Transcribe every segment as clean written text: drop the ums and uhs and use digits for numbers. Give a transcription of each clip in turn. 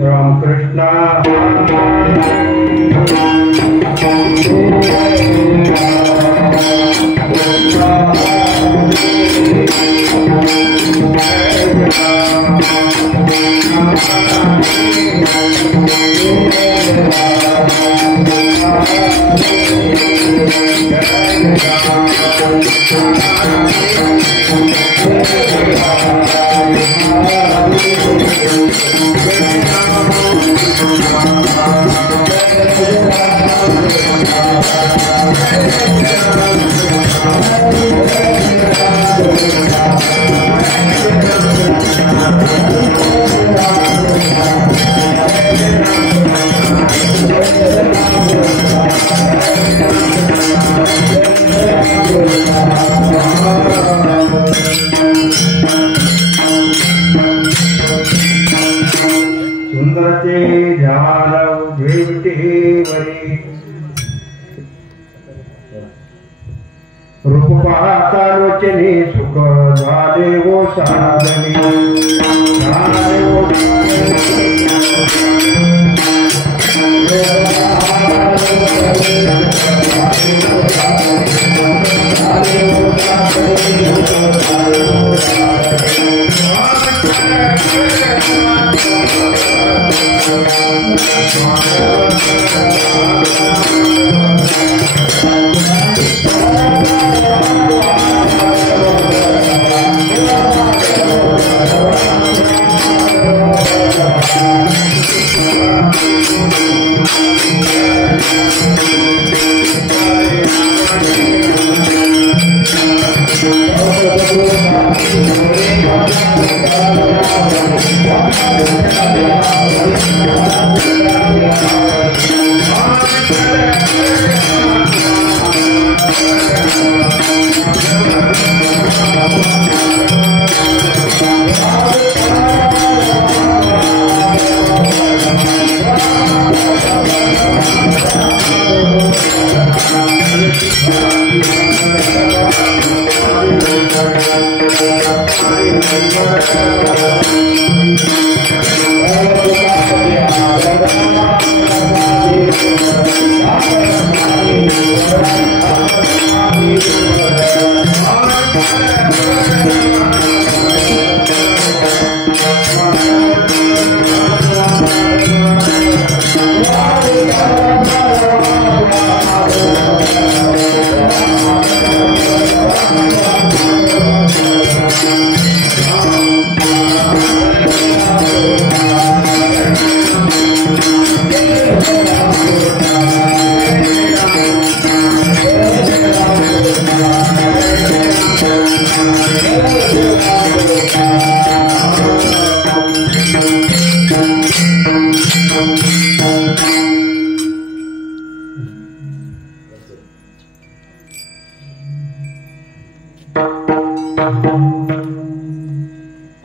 रामकृष्ण सुंदरते ध्यान भेटीवरी रूप पाहता लोचने सुख झाले वो साधने झाले वो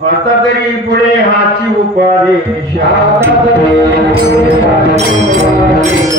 आता तरी पुढे हाची उपारे आता तरी पुढे हाची उपारे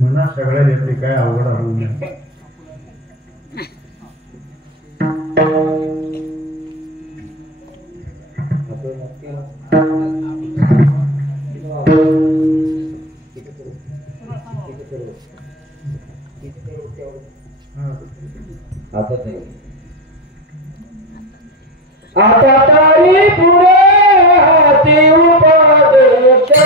मना सगळ्या येते काय अवघड होऊ नये. आता तारी पुढे हाती उपदेशा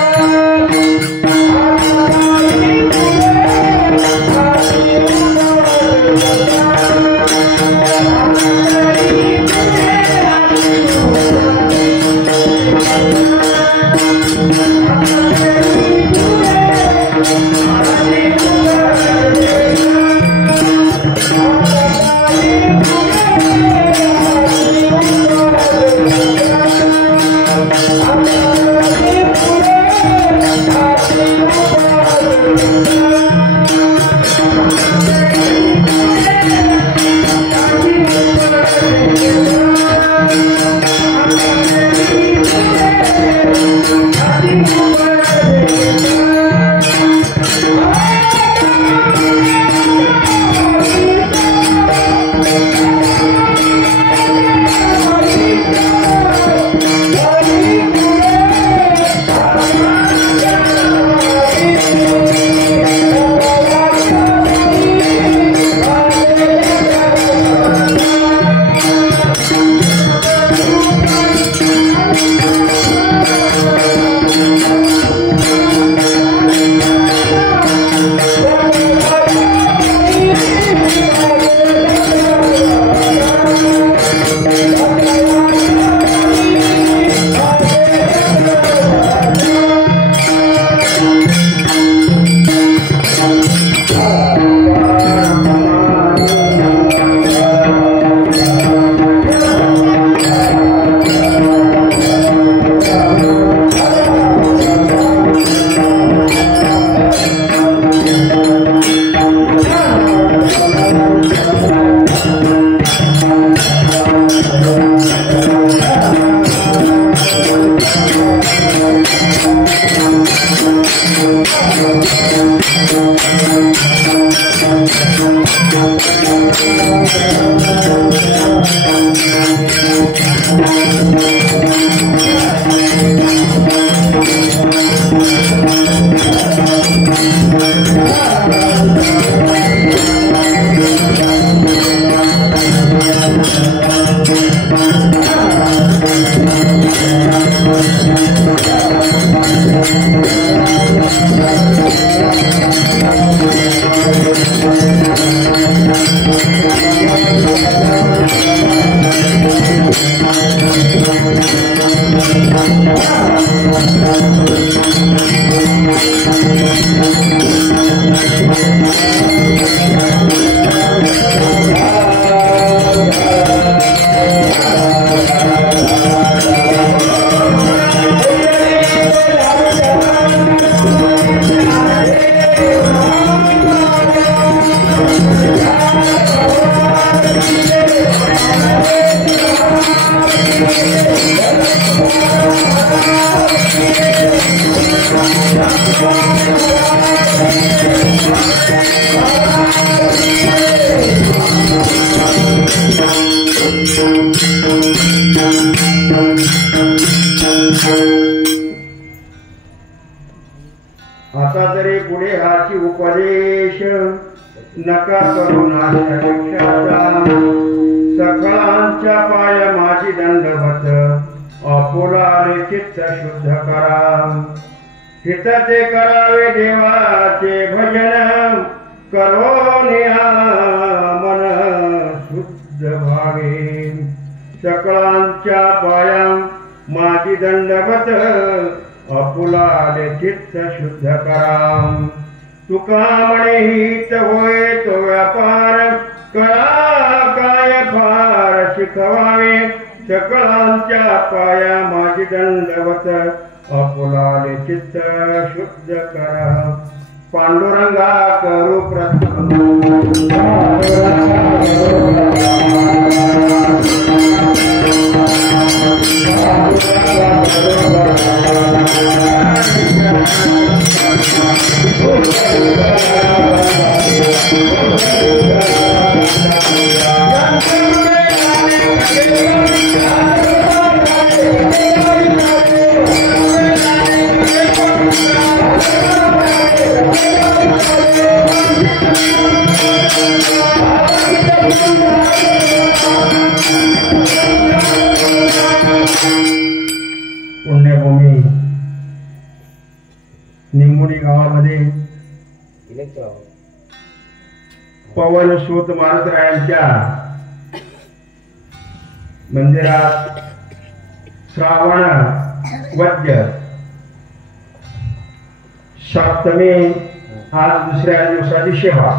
Thank you. आता तरी पुढे हाची उपदेश नका करू नाशाचा सकळांच्या पाय माझी दंडवत अपुराले चित्त शुद्ध करा हित ते करावे देवाचे भजन करोनिया मन शुद्ध भावे सकळांच्या पाया माझी दंडवत अपुलाले चित्त शुद्ध करा तुका म्हणे हित होय तो व्यापार करा काय फार शिकवावे सकळांच्या पाया माझी दंडवत अपुलाले चित्त शुद्ध करा पांडुरंगा करू पुण्यभूमी निंबुणी गावामध्ये पवन सूत मारुतरायांच्या मंदिरात श्रावण वद्य सप्तमी आज दुसऱ्या दिवसाची सेवा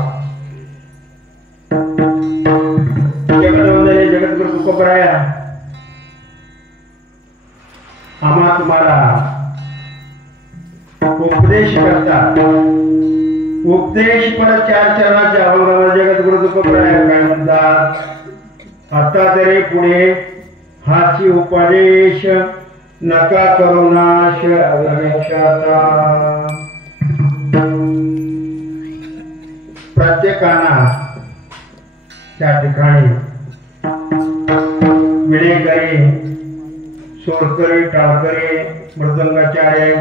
जगदवंदने जगद्गुरु तुकोबराया आम्हा तुम्हाला उपदेश करतात उपदेश परत चार चरणाच्या अभंगामध्ये जगद्गुरु तुकोबराया काय म्हणतात आता तरी पुढे हाची उपदेश नका करू नाश अविवेशाचा प्रत्येकांना त्या ठिकाणी विडेकरी सोरकरी टाळकरी मृदंगाचार्य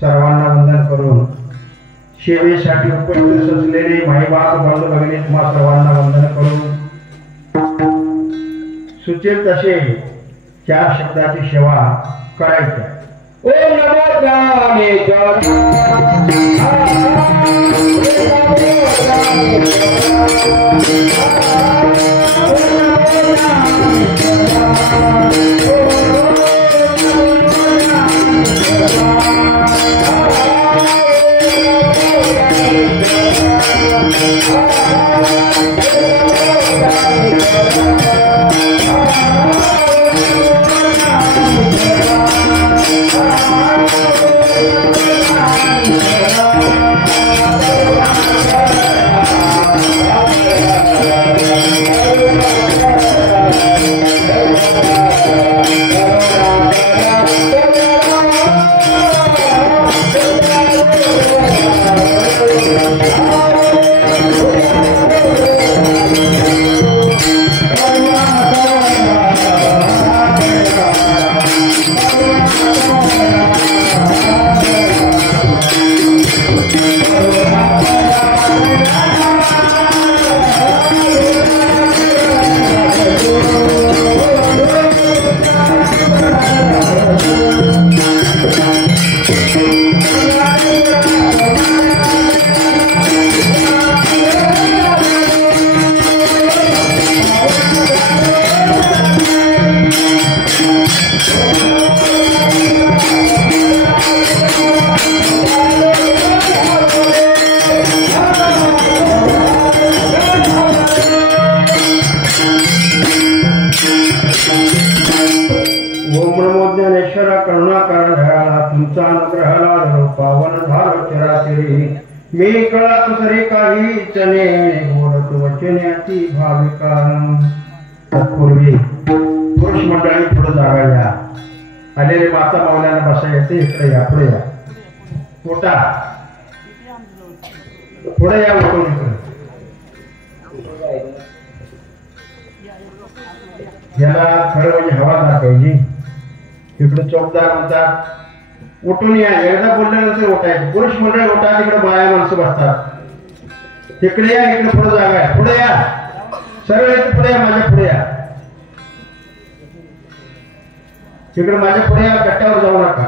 सर्वांना वंदन करून सेवेसाठी उपस्थित असलेले माईबाप बंधू भगिनी तुम्हा सर्वांना वंदन करून सुचेल तसे चार शब्दाची सेवा करायची ओम नमो ज्ञानेश्वराय तुमचा अनुग्रहाला धरो पावन झालो चराचरी मी कळत तरी काही चने बोलत वचन्याची भाविका तत्पूर्वी पुरुष मंडळी पुढे जागा या आलेले माता मावल्यांना बसा येते इकडे या पुढे या पोटा पुढे या उठून याला खरं म्हणजे हवा दाखवायची इकडे चौकदार म्हणतात उठून या. एकदा बोलल्यानंतर उठायचं. पुरुष मंडळ उठा, तिकडे बाया माणसं बसतात. तिकडे या, इकडे पुढे जागा आहे. पुढे या, सरळ इथे पुढे या, माझ्या पुढे या. तिकडे माझ्या पुढे या, गट्ट्यावर जाऊ नका.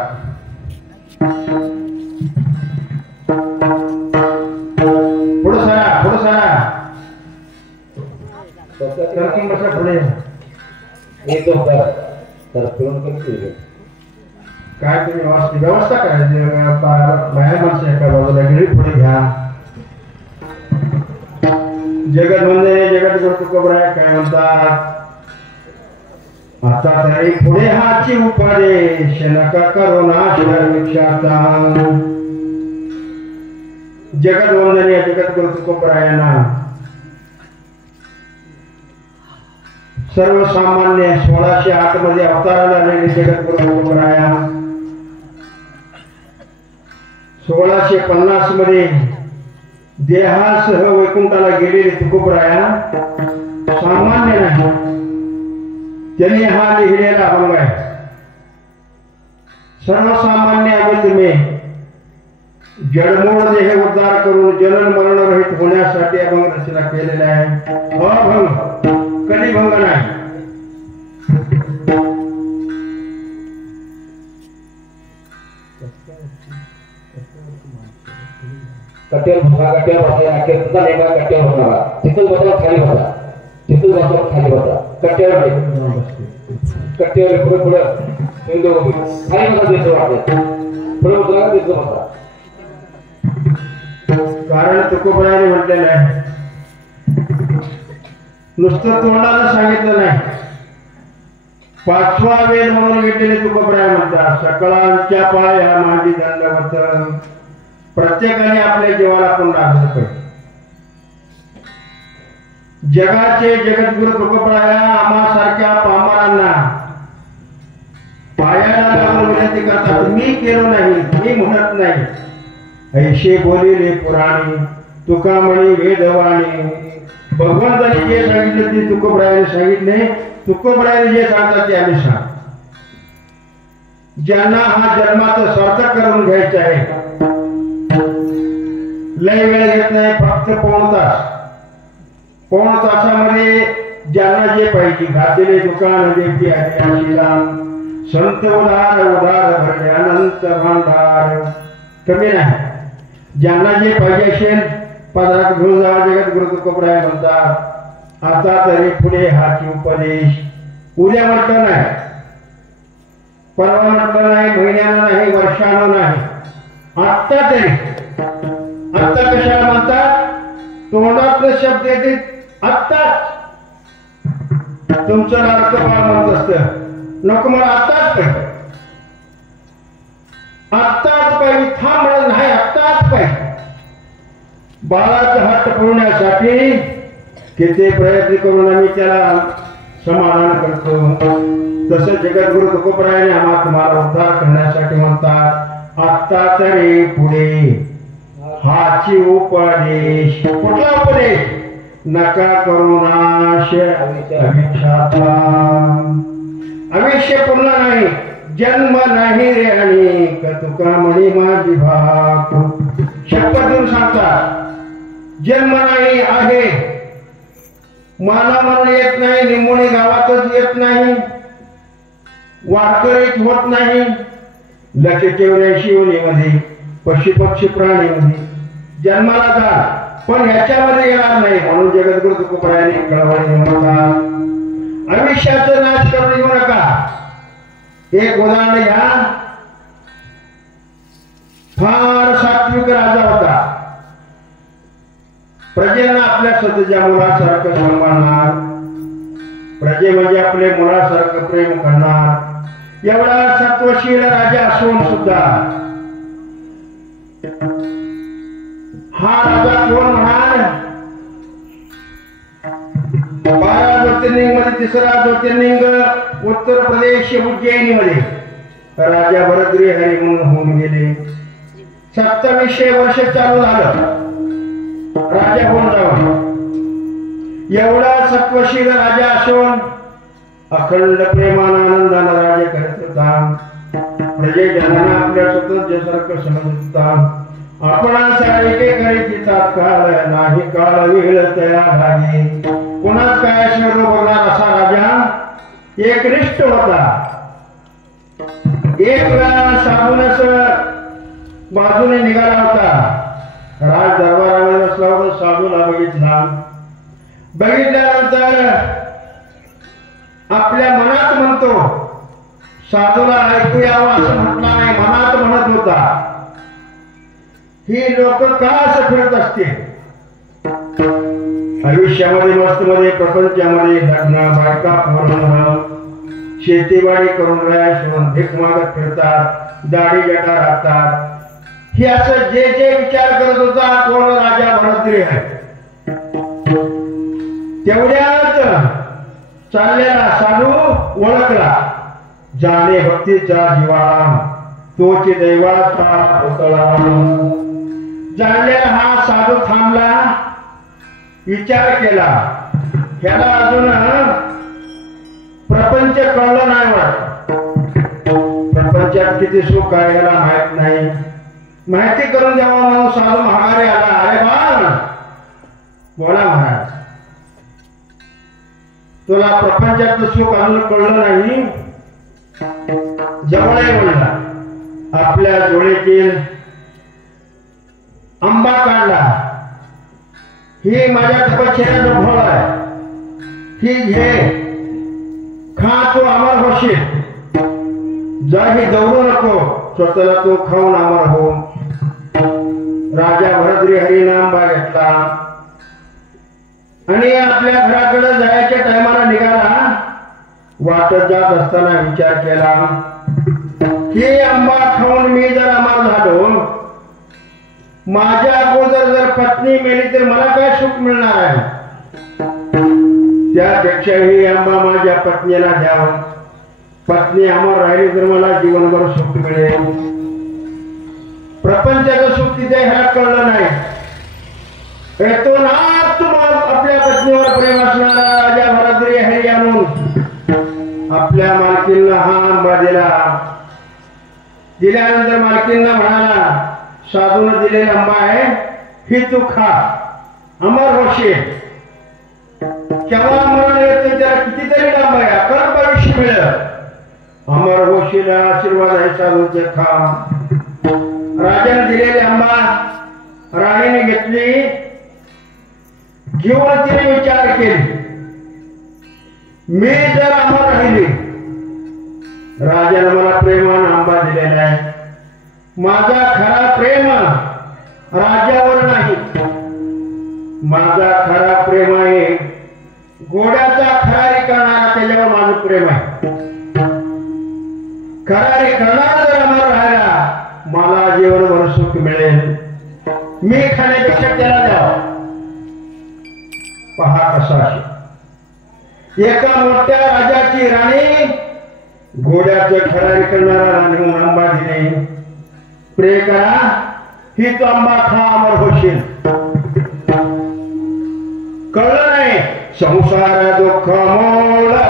पुढे सरा, पुढे सरा. तरकीन बसा पुढे. एकदम तर फिरून कमी काय तुम्ही व्यवस्था करायची. बाहेर माणसं एका बाजूला गेली, पुढे घ्या. जगत म्हणजे जगत गुरु तुकोबराय काय म्हणतात. आता तरी पुढे हाची उपदेश नका करो नाश विक्षाचा. जगत वंदनीय जगत गुरु तुकोबरायांना सर्वसामान्य 1608 मध्ये अवताराला आलेले जगत गुरु तुकोबराया 1650 मध्ये देहासह वैकुंठाला गेलेले तुकोबराया सामान्य नाही. त्यांनी हा लिहिलेला अभंग आहे. सर्वसामान्य अभित में जडमूळ देह उद्धार करून जनन मरण रहित होण्यासाठी अभंग रचना केलेला आहे. अभंग कधी भंग नाही. कट्ट्यावर बसला, कट्ट्यावर बसला, कीर्तन एका कट्ट्यावर बसला, तिथून बसला खाली बसला, तिथून बसला खाली बसला, कट्ट्यावर कट्ट्यावर पुढे पुढे खाली बसला, तिथं वाटलं पुढे बसला, तिथं बसला. कारण तुकोबरायाने म्हटलेलं आहे. नुसतं तोंडाला सांगितलं नाही. 5वा वेद म्हणून घेतलेले तुकोबराय म्हणतात. सकळांच्या पाया माझी दंडवत. प्रत्येकाने आपल्या जीवाला आपण लागलं पाहिजे. जगाचे जगद्गुरु तुकोबराया आम्हा सारख्या पामरांना पायाला लागून विनंती करतात. मी केलो नाही, मी म्हणत नाही. ऐशे बोलिले पुराणी तुका म्हणी वेदवाणी. भगवंताने जे सांगितलं ते तुकोबरायाने सांगितले. तुकोबरायाने जे सांगतात ते आम्ही सांग. ज्यांना हा जन्माचं सार्थक करून घ्यायचं आहे, लय वेळ घेत नाही, फक्त पाऊण तासामध्ये ज्यांना जे पाहिजे घातलेले दुकान देती संत उदार उदार भरले अनंत भांडार. कमी नाही. ज्यांना जे पाहिजे असेल पदरात घेऊन जावा. जगत गुरु तुकोबराय म्हणतात. आता तरी पुढे हाची उपदेश. उद्या म्हटलं नाही, परवा म्हटलं नाही, महिन्यानं नाही, वर्षानं नाही. आत्ता तरी. आत्ता कशाला म्हणतात. तोंडातले शब्द येते आत्ताच. तुमचं लाडकं बाळ म्हणत असतं नको मला आत्ताच पाहिजे, आत्ताच पाहिजे, थांब नाही, आत्ताच पाहिजे. बाळाचा हट्ट पुरवण्यासाठी किती प्रयत्न करून आम्ही त्याला समाधान करतो. तसं जगद्गुरु तुकोबरायाने आम्हा तुम्हाला उद्धार करण्यासाठी म्हणतात. आत्ता तरी पुढे हाची उपदेश. कुठला उपदेश. नका करू नाश अविष्याचा. आयुष्य पूर्ण नाही, जन्म नाही रे आणि तुका म्हणी माझी भाक. शपथ देऊन सांगतात. जन्म नाही आहे. मला म्हणून येत नाही, निंबोणी गावातच येत नाही, वारकरीत होत नाही. 184 योनीमध्ये पशु पक्षी प्राणीमध्ये जन्माला जा, पण ह्याच्यामध्ये येणार नाही. म्हणून जगद्गुरु तुकोबरायाने कळवळीने म्हणतात. आयुष्याचा नाश करून येऊ नका. एक उदाहरण घ्या. फार सात्विक राजा होता. प्रजेला आपल्या स्वतःच्या मुलासारखं सांभाळणार, प्रजे म्हणजे आपले मुलासारखं प्रेम करणार एवढा सत्वशील राजा असून सुद्धा हा राजा कोण म्हणाल. 12 ज्योतिर्लिंग मध्ये तिसरा ज्योतिर्लिंग उत्तर प्रदेश उज्जैनी मध्ये राजा भरतरी हरी म्हणून होऊन गेले. 2700 वर्ष चालू झालं राजा होऊन जाऊन. एवढा सत्वशील राजा असून अखंड प्रेमानं आनंदानं राज्य करत होता. प्रजेजनांना आपल्या स्वतंत्रसारखं समजत आपण सारिके करायची तात्काळ नाही काळ वेळ तयार झाली कोणाच काय सर्व बोलणार असा राजा एक निष्ठ होता एक वेळा साधूनच बाजूने निघाला होता राज दरबारामध्ये बसला होता साधूला बघितल्यानंतर आपल्या मनात म्हणतो साधूला ऐकू यावं असं म्हटलं नाही मनात म्हणत होता ही लोक का असं फिरत असतील आयुष्यामध्ये मस्तमध्ये प्रपंचामध्ये लग्न बायका पोरण शेतीवाडी करून राहून भीक मागत फिरतात दाढी जटा राहतात हे असं जे जे विचार करत होता कोण राजा भरतरी आहे तेवढ्यात चाललेला साधू ओळखला जाणे भक्तीचा जीवाळा तोच दैवाचा पुतळा जाणलेला हा साधू थांबला विचार केला ह्याला अजून प्रपंच कळलं नाही वाटत प्रपंचात किती सुख आहे याला माहित नाही माहिती करून द्यावा म्हणून साधू महाराज आला अरे बा बोला महाराज तुला प्रपंचातलं सुख अजून कळलं नाही जवळ आहे म्हणला आपल्या डोळ्यातील आंबा काढला ही माझ्या तपश्चर्याचं फळ आहे ही घे खा तू अमर होशील जा ही दौडू नको स्वतःला तो खाऊन अमर हो राजा भरतरी हरीने आंबा घेतला आणि आपल्या घराकडे जायच्या टायमाला निघाला वाटत जात असताना विचार केला की आंबा खाऊन मी जर अमर झालो माझ्या अगोदर जर पत्नी मेली तर मला काय सुख मिळणार आहे त्यापेक्षा ही आंबा माझ्या पत्नीला द्यावं पत्नी अमर राहिली तर मला जीवनभर सुख मिळेल प्रपंचाचं सुख तिथे ह्याला कळलं नाही येतो ना तुम्हाला आपल्या पत्नीवर प्रेम असणारा राजा भरतरी हरी आणून आपल्या मालकींना हा आंबा दिला दिल्यानंतर मालकींना म्हणाला साधून दिलेला आंबा आहे ही तू खा अमर होशील केव्हा मरण येतो त्याला कितीतरी लांब आहे अकल भविष्य मिळेल अमर होशील आशीर्वाद आहे साधूचे खा राजाने दिलेले आंबा राणीने घेतली घेऊन तिने विचार केली मी जर अमर राहिली राजाने मला प्रेमाने आंबा दिलेला आहे माझा खरा प्रेम राजावर नाही माझा खरा प्रेम आहे घोड्याचा खरारी करणारा त्याच्यावर माझं प्रेम आहे खरारी करणारा जर अमर राहिला मला जीवनभर सुख मिळेल मी खाण्यापेक्षा त्याला द्यावं पहा कसा एका मोठ्या राजाची राणी घोड्याचं खरारी करणारा राणी म्हणून आंबा दिले प्रे करा ही तो आंबा खा अमर होशील कळलं नाही संसार दुःख मोळा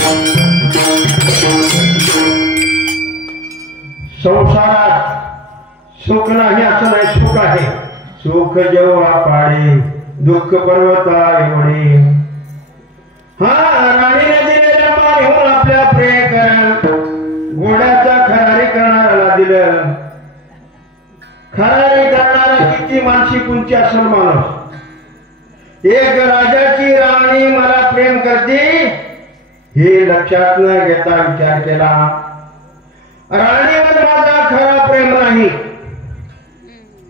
Thank you. संसारात सुख नाही असं नाही, सुख आहे. सुख जेव्हा पाडे दुःख पर्वता एवढे. हा राणीने दिलेल्या घेऊन आपल्या प्रियकरा घोड्याचा खरारी करणाऱ्याला दिलं. खरारी करणारा किती मानसी कुंची असेल माणूस. एक राजाची राणी मला प्रेम करते हे लक्षात न घेता विचार केला. राणीवर माझा खरा प्रेम नाही,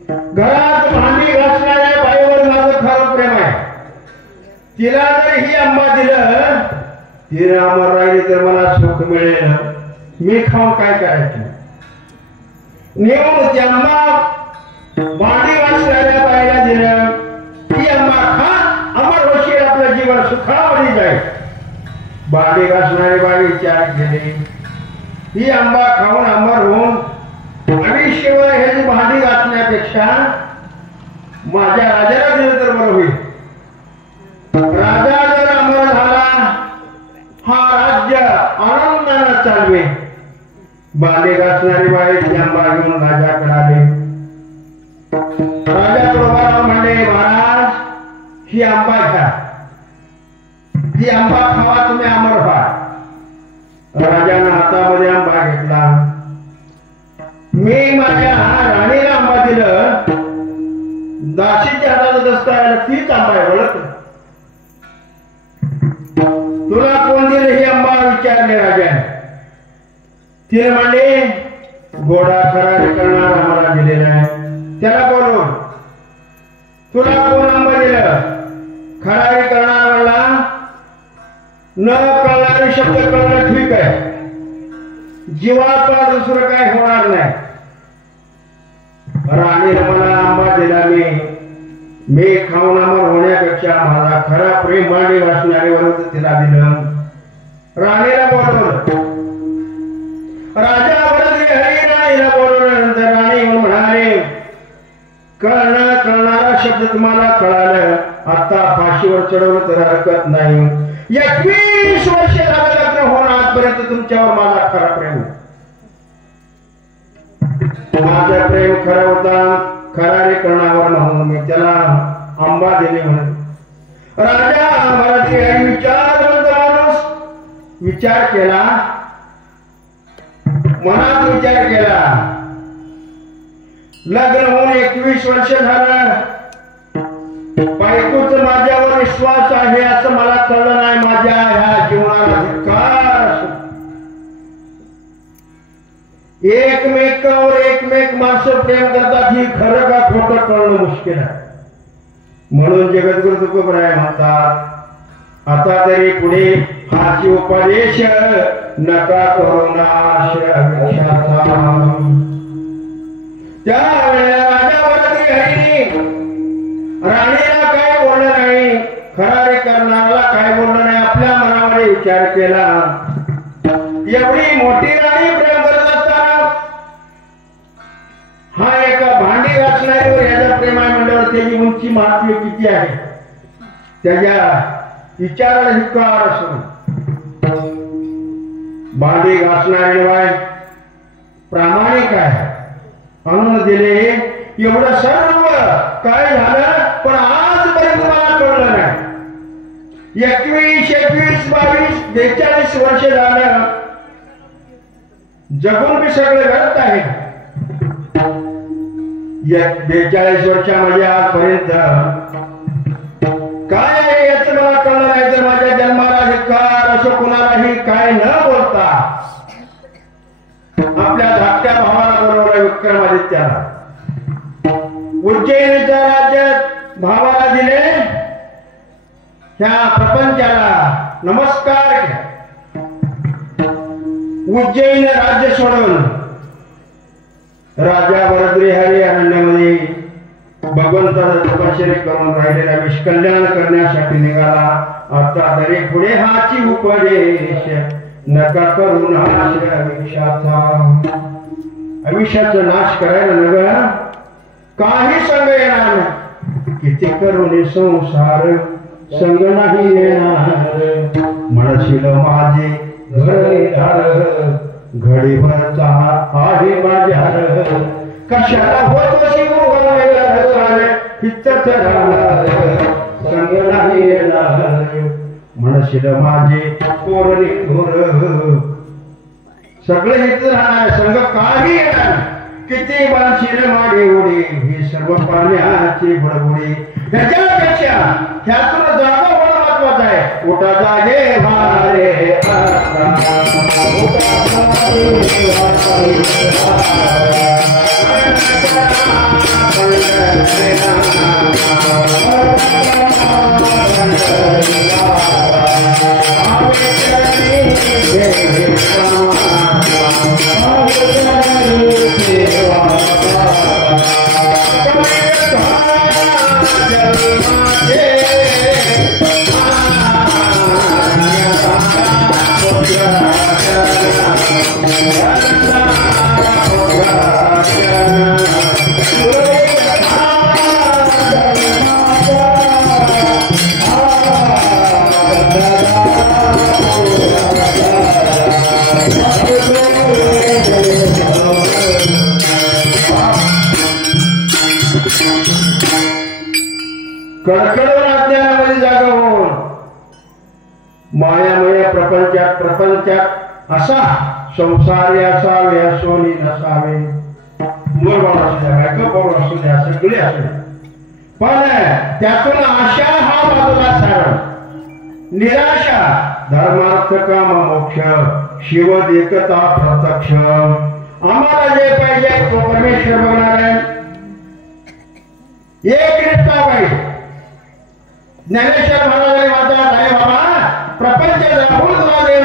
घरात भांडी घासणाऱ्या बाईवर माझं खरं प्रेम आहे. तिला जर ही आंबा दिलं, तिने अमर राहिली तर मला सुख मिळेल. मी खाऊन काय करायचं. नेऊन ती आंबा भांडी घासणाऱ्या बाईला दिलं. ही आंबा खा, अमर होशील, आपलं जीवन सुखामध्ये जाईल. भांडी घासणारी बाई विचार केली, ही आंबा खाऊन अमर होऊन आयुष्यभर हे भांडी घासण्यापेक्षा माझ्या राजाला दिलं तर बरं होईल. राजा जर अमर झाला, हा राज्य आनंदाने चालवे. भांडी घासणारी बाई आंबा घेऊन राजाकडे आले. राजा प्रभाराव म्हणले, महाराज ही आंबा घ्या, ही आंबा खावा, तुम्ही अमर व्हा. राजाने हातामध्ये आंबा घेतला. मी माझ्या राणीला आंबा दिलं, दासीच्या हातात दसता तीच आंबा आहे ओळख. तुला कोण दिलं ही आंबा विचारले राजाने. तिने म्हणले, घोडा खरारी करणारा आम्हाला दिलेला आहे. त्याला बोलून तुला कोण आंबा दिलं. खरारी करणारा म्हणला, न कळणारे शब्द कळणं ठीक आहे, जीवाचा दुसरं काय होणार नाही. राणीने मला आंबा दिला, मी खाऊन अमर होण्यापेक्षा माझा खरा प्रेम भांडी घासणारीवर तिला दिलं. राणीला बोलवलं. राजा राणीला बोलवल्यानंतर राणी म्हणाले, कळणारा शब्द तुम्हाला कळालं, आता फाशीवर चढवलं तर हरकत नाही. 21 वर्ष झालं लग्न होणं, आजपर्यंत तुमच्यावर माझा खरा प्रेम. माझं प्रेम खरं होता, खरारी करणावर म्हणून मी त्याला आंबा दिले म्हणून. राजा मराठी विचारवंत माणूस विचार केला, मनात विचार केला. लग्न होऊन 21 वर्ष झालं, बायकोच माझ्यावर विश्वास आहे असं मला कळलं नाही. माझ्या ह्या जीवनाला धिक्कार. एकमेकावर एकमेक माणसं प्रेम करतात, ही खरं का खोटं कळणं मुश्किल आहे. म्हणून जगद्गुरु तुकोबराय म्हणतात, आता तरी पुढे हाची उपदेश नका करू नाश विषाचा. त्यावेळेला राजा घरी राणीला काय बोललं नाही, खरारी करणाऱ्याला काय बोललं नाही. आपल्या मनामध्ये विचार केला, एवढी मोठी राणी प्रेम करत असताना हा एका भांडी घासणारीवर याचा प्रेम आहे म्हणल्यावर त्याची उंची महात्म्य किती आहे, त्याच्या विचाराला धिक्कार असून. भांडी घासणारी बाई प्रामाणिक आहे, अन्न दिले, एवढं सर्व काय झालं पण आजपर्यंत मला कळलं नाही. 21, 22, 42 वर्ष झालं, जगून मी सगळं घडत आहे. 42 वर्षामध्ये आजपर्यंत काय आहे याच मला कळलं नाही. तर माझ्या जन्माला धिक्कार असं कोणालाही काय न बोलता आपल्या धाकट्या भावाला बोलवलं विक्रमादित्याला. उज्जैनच्या राज्यात भावाला दिले, ह्या प्रपंचाला नमस्कार केला. उज्जैन राज्य सोडून राजा भरद्रिहरी अरण्यामध्ये भगवंताचा तपश्चर्या करून राहिलेला विष्कल्याण करण्यासाठी निघाला. आता तरी पुढे हाची उपदेश नका करू नाश विषाचा. आयुष्याचा नाश करायला नव्या काही संग येणार नाही. किती करून संसार संग नाही येणार. म्हणशील माझे घरदार घडीभरचा आहे माझ्यार कशाला होतो शिवगार हितच राहणार संग नाही येणार म्हणशील माझे कोरणी घोर सगळे हित राहणार संग काही येणार किती बांधशील माडी उडी ही सर्व पाण्याची बडबुडी ह्याच्यापेक्षा ह्यातून जागा होणं महत्वाचं आहे उठा जागे भारे कडकडून अज्ञानामध्ये जागा होऊन मायामय प्रपंचात असा संसारी असावे असोनी नसावे मुलबाळ असू द्या बायकोबाळ असू द्या सगळे असू द्या पण त्यातून आशा हा बाजूला सारण निराशा धर्मार्थ काम मोक्ष शिव एकता प्रत्यक्ष आम्हाला जे पाहिजे तो परमेश्वर बघणार आहे एक निष्ठा पाहिजे ज्ञानेश्वर महाराजांनी म्हणतात अरे बाबा प्रपंच राहून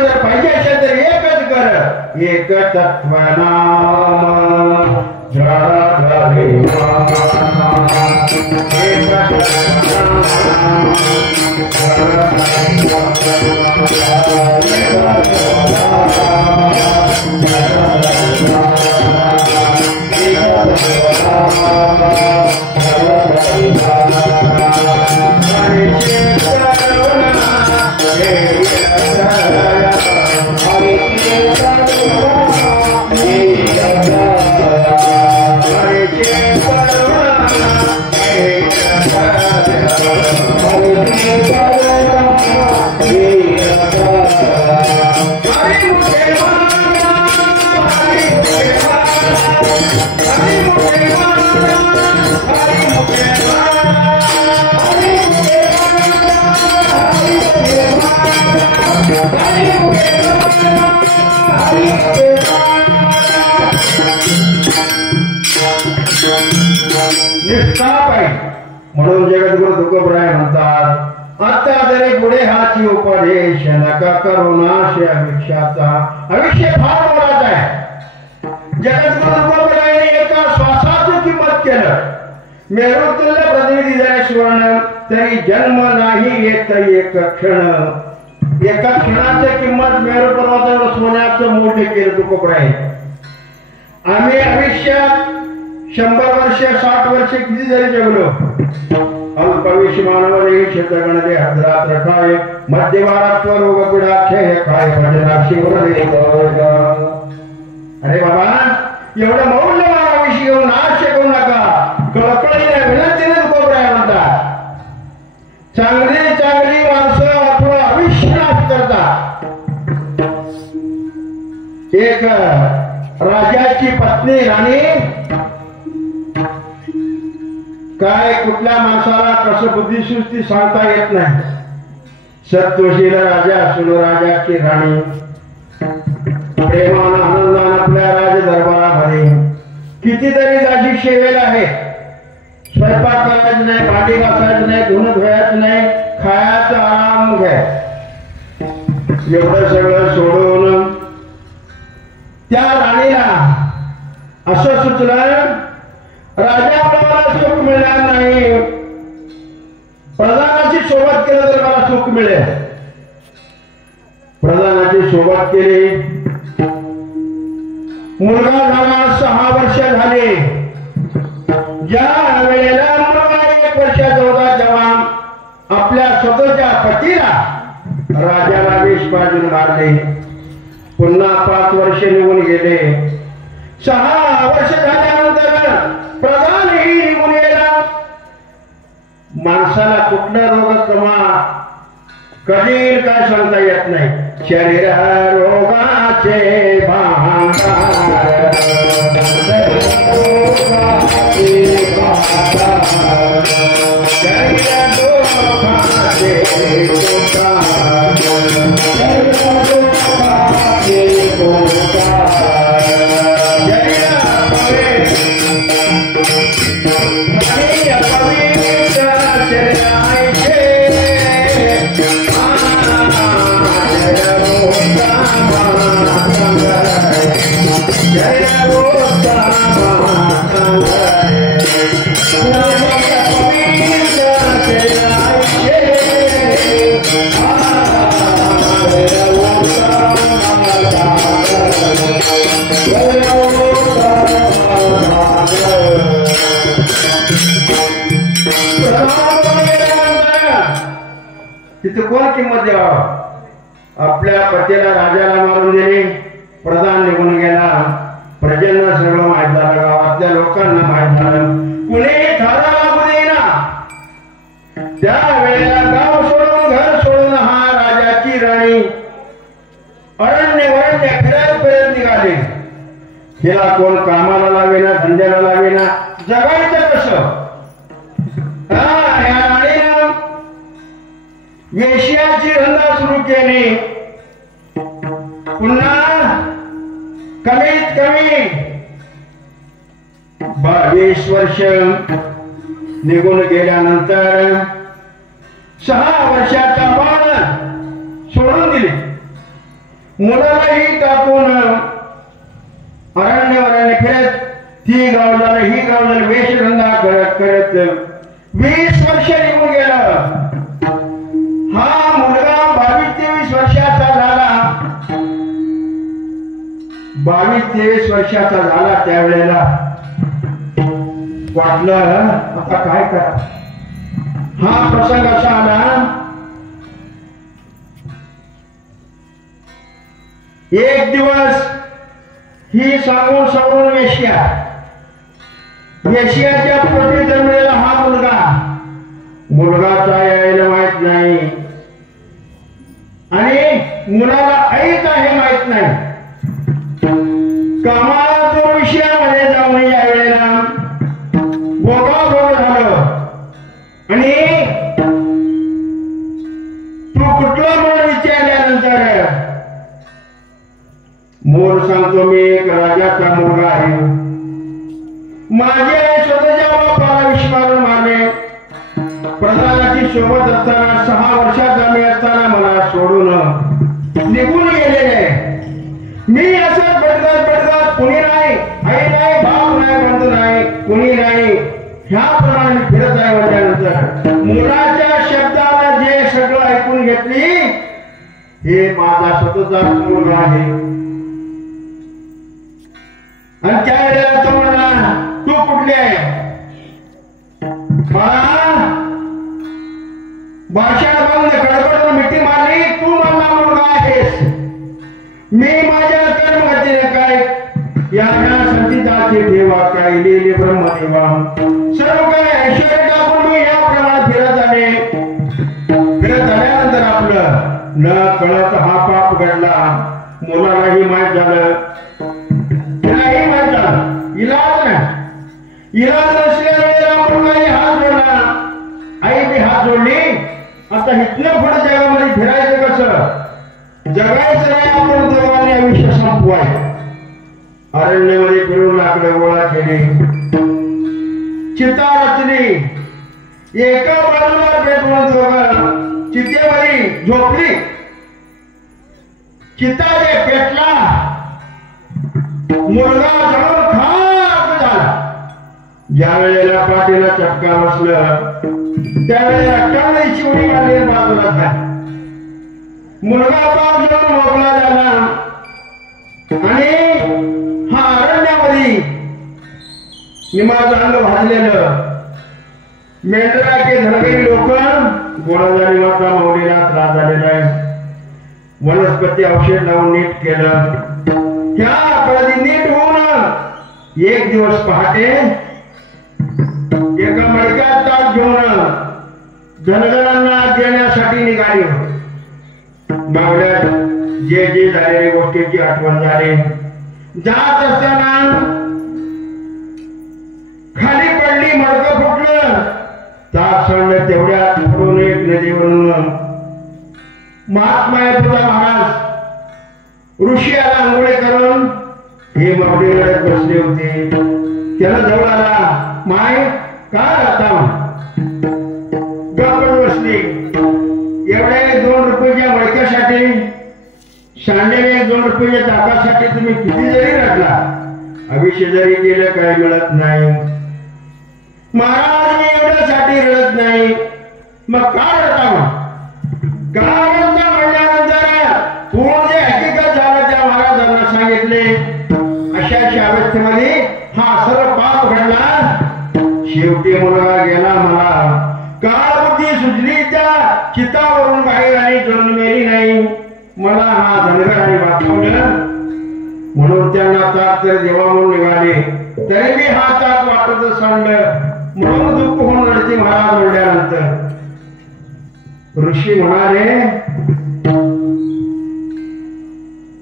जर पाहिजे असेल तर एकच कर एक तत्वनाम जडाधरे म्हणून जगद्गुरु तुकोबराय म्हणतात आता जरी पुढे हाची उपदेश नका करू नाश अभिक्षाचा आयुष्य फार मोलाचं आहे जगद्गुरु तुकोबरायने एका श्वासाची किंमत केलं मेरुतुल्य प्रतिनिधी जरी सुवर्ण तरी जन्म नाही येत एक क्षण एका क्षणाची किंमत मेरू पर्वतावर सोन्याचं मोठे केलं तुकोबराय आम्ही आयुष्यात 100 वर्ष 60 वर्ष किती जरी जगलो अल्पविष्मानवदे क्षेत्रगणदे हद्रात रखाय मध्यवारात्व रोग पिडाक्षय काय भजनाक्षी वरदे अरे बाबा एवढं मौल्यवान आयुष्य घेऊन नाश करू नका कळकळीने विनंतीने तुकोबराय म्हणतात चांगली चांगली माणसं आपलं आयुष्य नाश करतात एक राजाची पत्नी राणी काय कुठल्या माणसाला कसं बुद्धिसुस्ती सांगता येत नाही सत्वशील राजा सुनराजाची राणी प्रेमान आनंदाने आपल्या राज दरबारामध्ये कितीतरी दासी सेवेला आहे स्वयंपाक करायचं नाही भांडी घासायचं नाही धुणं धुवायचं नाही खायचं आराम घ्या एवढं सगळं सोडून त्या राणीला असं सुचलं राजा मला सुख मिळणार नाही प्रधानाची सोबत केलं तर मला सुख मिळेल प्रधानाची सोबत केली मुलगा झाला 6 वर्ष झाले ज्या वेळेला मुलगा 1 वर्षाचा होता जेव्हा आपल्या स्वतःच्या पतीला राजाला विष बाजून मारले पुन्हा 5 वर्ष निघून गेले. 6 वर्ष झाल्यानंतर प्रधानही निघून गेला. माणसाला कुठला रोग कधी काय सांगता येत नाही. शरीर रोगाचे भांडार, तिथे कोण किंमत द्यावा. आपल्या पतीला राजाला मारून दिले. प्रधान निघून गेला. प्रजेंना सगळं माहित झालं. गावातल्या लोकांना माहित झालं. कुणी थारा लागू देईना. त्यावेळेला गाव सोडून घर सोडून हा राजाची राणी अरण्य वरण्य फिरत निघाले. हिला कोण कामाला लावेना, धंद्याला लावेना. जगायचं कसं. या राणीनं वेश्याची धंदा सुरू केली. पुन्हा कमीत कमी 22 वर्ष निघून गेल्यानंतर 6 वर्षाचा बाळ सोडून दिले. मुलालाही टाकून अरण्य फिरत ती गाव झालं ही गाव झालं वेशधंदा करत करत 20 वर्ष निघून गेलं. हा मुलगा 22-23 वर्षाचा झाला. 22-23 वर्षाचा झाला त्यावेळेला वाटलं आता काय करा. हा प्रसंग असा आला. एक दिवस ही सांगून सवरून वेश्याच्या पोटी जन्मलेला हा मुलगाचा यायला माहित नाही आणि मुलाला आईच आहे माहित नाही. कामाला तो विषयामध्ये जाऊन या वेळेला बोगाबोग झालं. आणि तू कुठला म्हणून विचारल्यानंतर मोर सांगतो मी एक राजाचा मुलगा आहे. माझे स्वतःच्या बापाला विष मारून मारले. प्रधानाची सोबत असताना 6 वर्षाचा मी असताना मला सोडून निघून गेलेले. मी असं पडतात कुणी नाही, आई नाही, भाव नाही, बंधू नाही, कुणी नाही. ह्याप्रमाणे फिरत आहे. म्हटल्यानंतर मुलाच्या शब्दाला जे सगळं ऐकून घेतली हे माझा स्वतःचा मुलगा आहे. आणि त्या वेळेला तो म्हणला तू कुठले आहे. भाषण बंद कडकडून मिठी मारली. तू मला मुलगा आहेस. मी माझ्या कर्मगतीने काय या संचिताचे देवा काय लिहिले ब्रह्मदेवा सर्व काय ऐश्वर्य टाकून मी याप्रमाणे फिरत आले. फिरत आल्यानंतर आपलं न कळत हा पाप घडला. मुलालाही माहीत झालं. त्यालाही माहीत झालं. इलाज नाही. इलाज नसल्या वेळेला मुलगाही हात जोडला. आई बी हात जोडली. आता इथनं पुढे जगामध्ये फिरायचं कसं. जगायचं नाही. आपण दोघांनी आयुष्य संपवाय. अरण्यामध्ये फिरून लाकडं गोळा केली. चिता रचली. एका बाजूला पेटवून दोघं चितेवरी झोपली. चिता जे पेटला मुलगा जळून खाक झाला. ज्या वेळेला पाठीला चटका बसलं त्यावेळेला अट्टावली शिवणी मारली बाजूला झाली. मुलगा पाव जळून मोकळा झाला. आणि हा अरण्यामध्ये निमाचं अंग भाजलेलं मेंढरा के धडगरी लोक गोळा झाली. माता माऊलीला त्रास झालेला आहे. वनस्पती औषध लावून नीट केलं. ह्या कधी नीट होऊन एक दिवस पहाटे एका मडक्यात ताक घेऊन धनगरांना देण्यासाठी निघाली. बावड्यात जे जे झालेल्या गोष्टीची आठवण झाली. जात असताना खाली पडली, मडकं फुटलं. ताक सांडलं. तेवढ्यात पडून एक नदीवरून महात्मा येत होता. महाराज ऋषी आला आंघोळे करून. हे मावळे रडत बसले होते. त्याला जवळ आला. माय काय आता गप्प बसली. एवढ्या 2 रुपयाच्या मडक्यासाठी, सांडलेल्या 2 रुपयाच्या ताकासाठी तुम्ही किती जरी रडला, आयुष्य जरी गेलं काही मिळत नाही. महाराज मी एवढ्यासाठी रडत नाही. मग काय रडता? काय रडता म्हणल्यानंतर पूर्ण जे हकीकत झालं त्या महाराजांना सांगितले. अशा अवस्थेमध्ये हा सर्व पाप घडला. शेवटी मुलगा गेला. मला काळ बुद्धी सुचली. त्या चितावरून बाहेर आली, जन्मेली नाही. मला हा धनगराने वाचवलं. म्हणून त्यांना ताक तर देवा म्हणून निघाले. तरी मी हा ताक वाटत सांडलं. म्हणून दुःख होऊन रडते महाराज म्हणल्यानंतर. ऋषी म्हणाले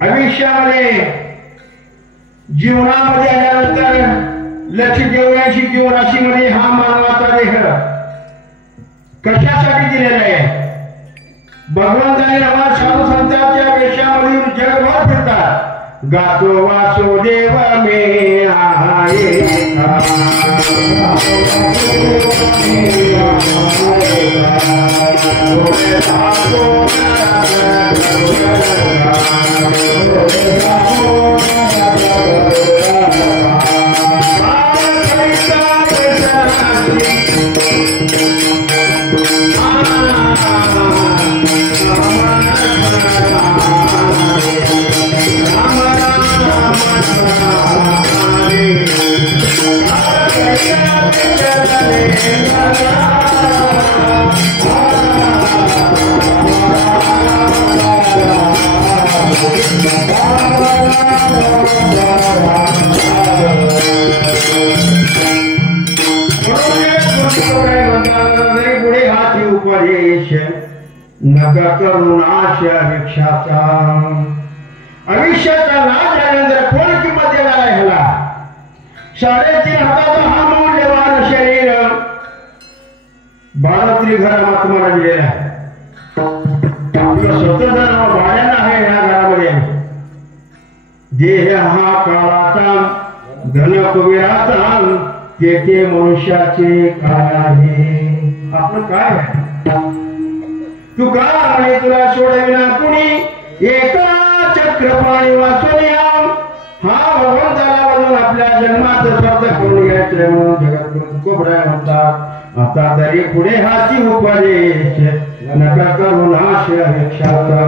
आयुष्यामध्ये जीवनामध्ये आल्यानंतर लक्ष देवयाची जीवराशीमध्ये हा मानवाचा देह कशासाठी दिलेला आहे? भगवंताने नावा साधू संतांच्या वेशामधून जगभर फिरतात. गातो वासुदेव मे आहे पुढे हाती उपदेश नका करुणाश भिक्षाचा. आयुष्याचा नाश झाल्यानंतर कोण किंमत देणार आहे ह्याला? 3.5 हाताचा हा मौल्यवान शरीर 12 घरात तुम्हाला दिलेला आहे. आपलं स्वतःचं नाव भाड्यानं आहे ह्या घरामध्ये. देह हा काळाचा, धन कुबेराचा, तेथे मनुष्याचे काय आहे? आपलं काय आहे? तू का म्हणे तुला सोडविना कुणी एका चक्रपाणी वाचून या. हा भगवंताला बघून आपल्या जन्माचं स्वार्थ करून घ्यायचं म्हणून जगात कोबड्या म्हणतात. आता तरी पुढे हाती उपदेश नका करू नाश भिक्षाचा.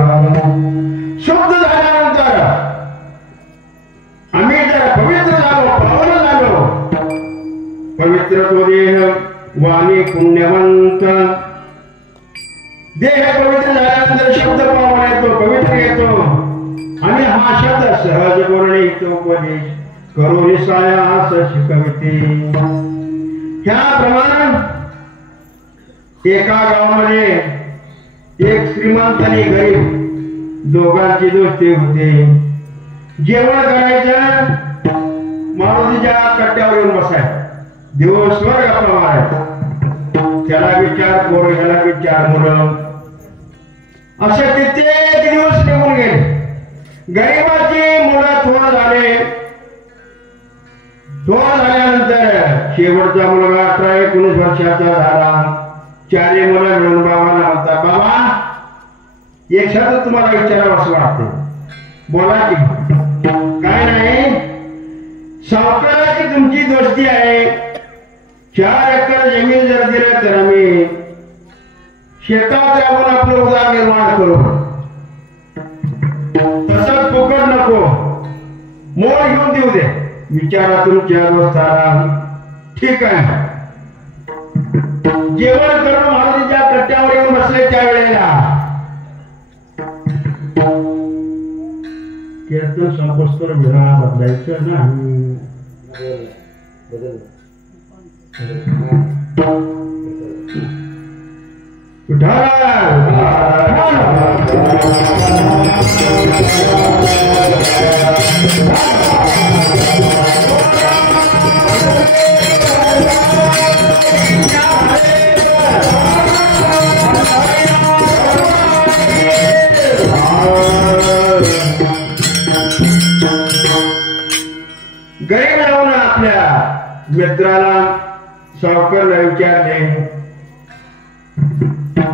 शुद्ध झाल्यानंतर आम्ही जर पवित्र झालो, पावन झालो, पवित्र तो देह वाणी पुण्यवंत. देह पवित्र झाल्यानंतर शब्द पावन येतो, पवित्र येतो. आणि हा शब्द सहज बोलणे उपदेश करू निसायास शिकविते. ह्याप्रमाणे एका गावामध्ये एक श्रीमंत आणि गरीब दोघांची दोस्ती होते. जेवण करायचं, मारुतीच्या कट्ट्यावर येऊन बसायचं, दिवसभर गप्पा मारायचा. त्याला विचार पोरं, ह्याला विचार मुलं. असे कित्येक दिवस निघून गेले. गरीबाची मुलं थोडं झाले. थोडं झाल्यानंतर शेवटचा मुलगा 18-19 वर्षाचा झाला. 4 मुलं मिळून बाबाला म्हणतात, बाबा एक शब्द तुम्हाला विचारावं असं वाटते, बोला की. काय नाही, सावकाराची तुमची दोस्ती आहे. 4 एकर जमीन जर दिलं तर आम्ही शेतात राहून आपलं उदरनिर्वाह करू. तसंच फुकट नको, मोल घेऊन देऊ दे. विचारा तुमच्या दोस्ताला. ठीक आहे. जेवण करून मारुतीच्या कट्ट्यावर येऊन बसले त्यावेळेला कीर्तन संपोस्तर विधान बदलायचं नाही. गरीब जाऊन आपल्या मित्राला सावकारला विचारले,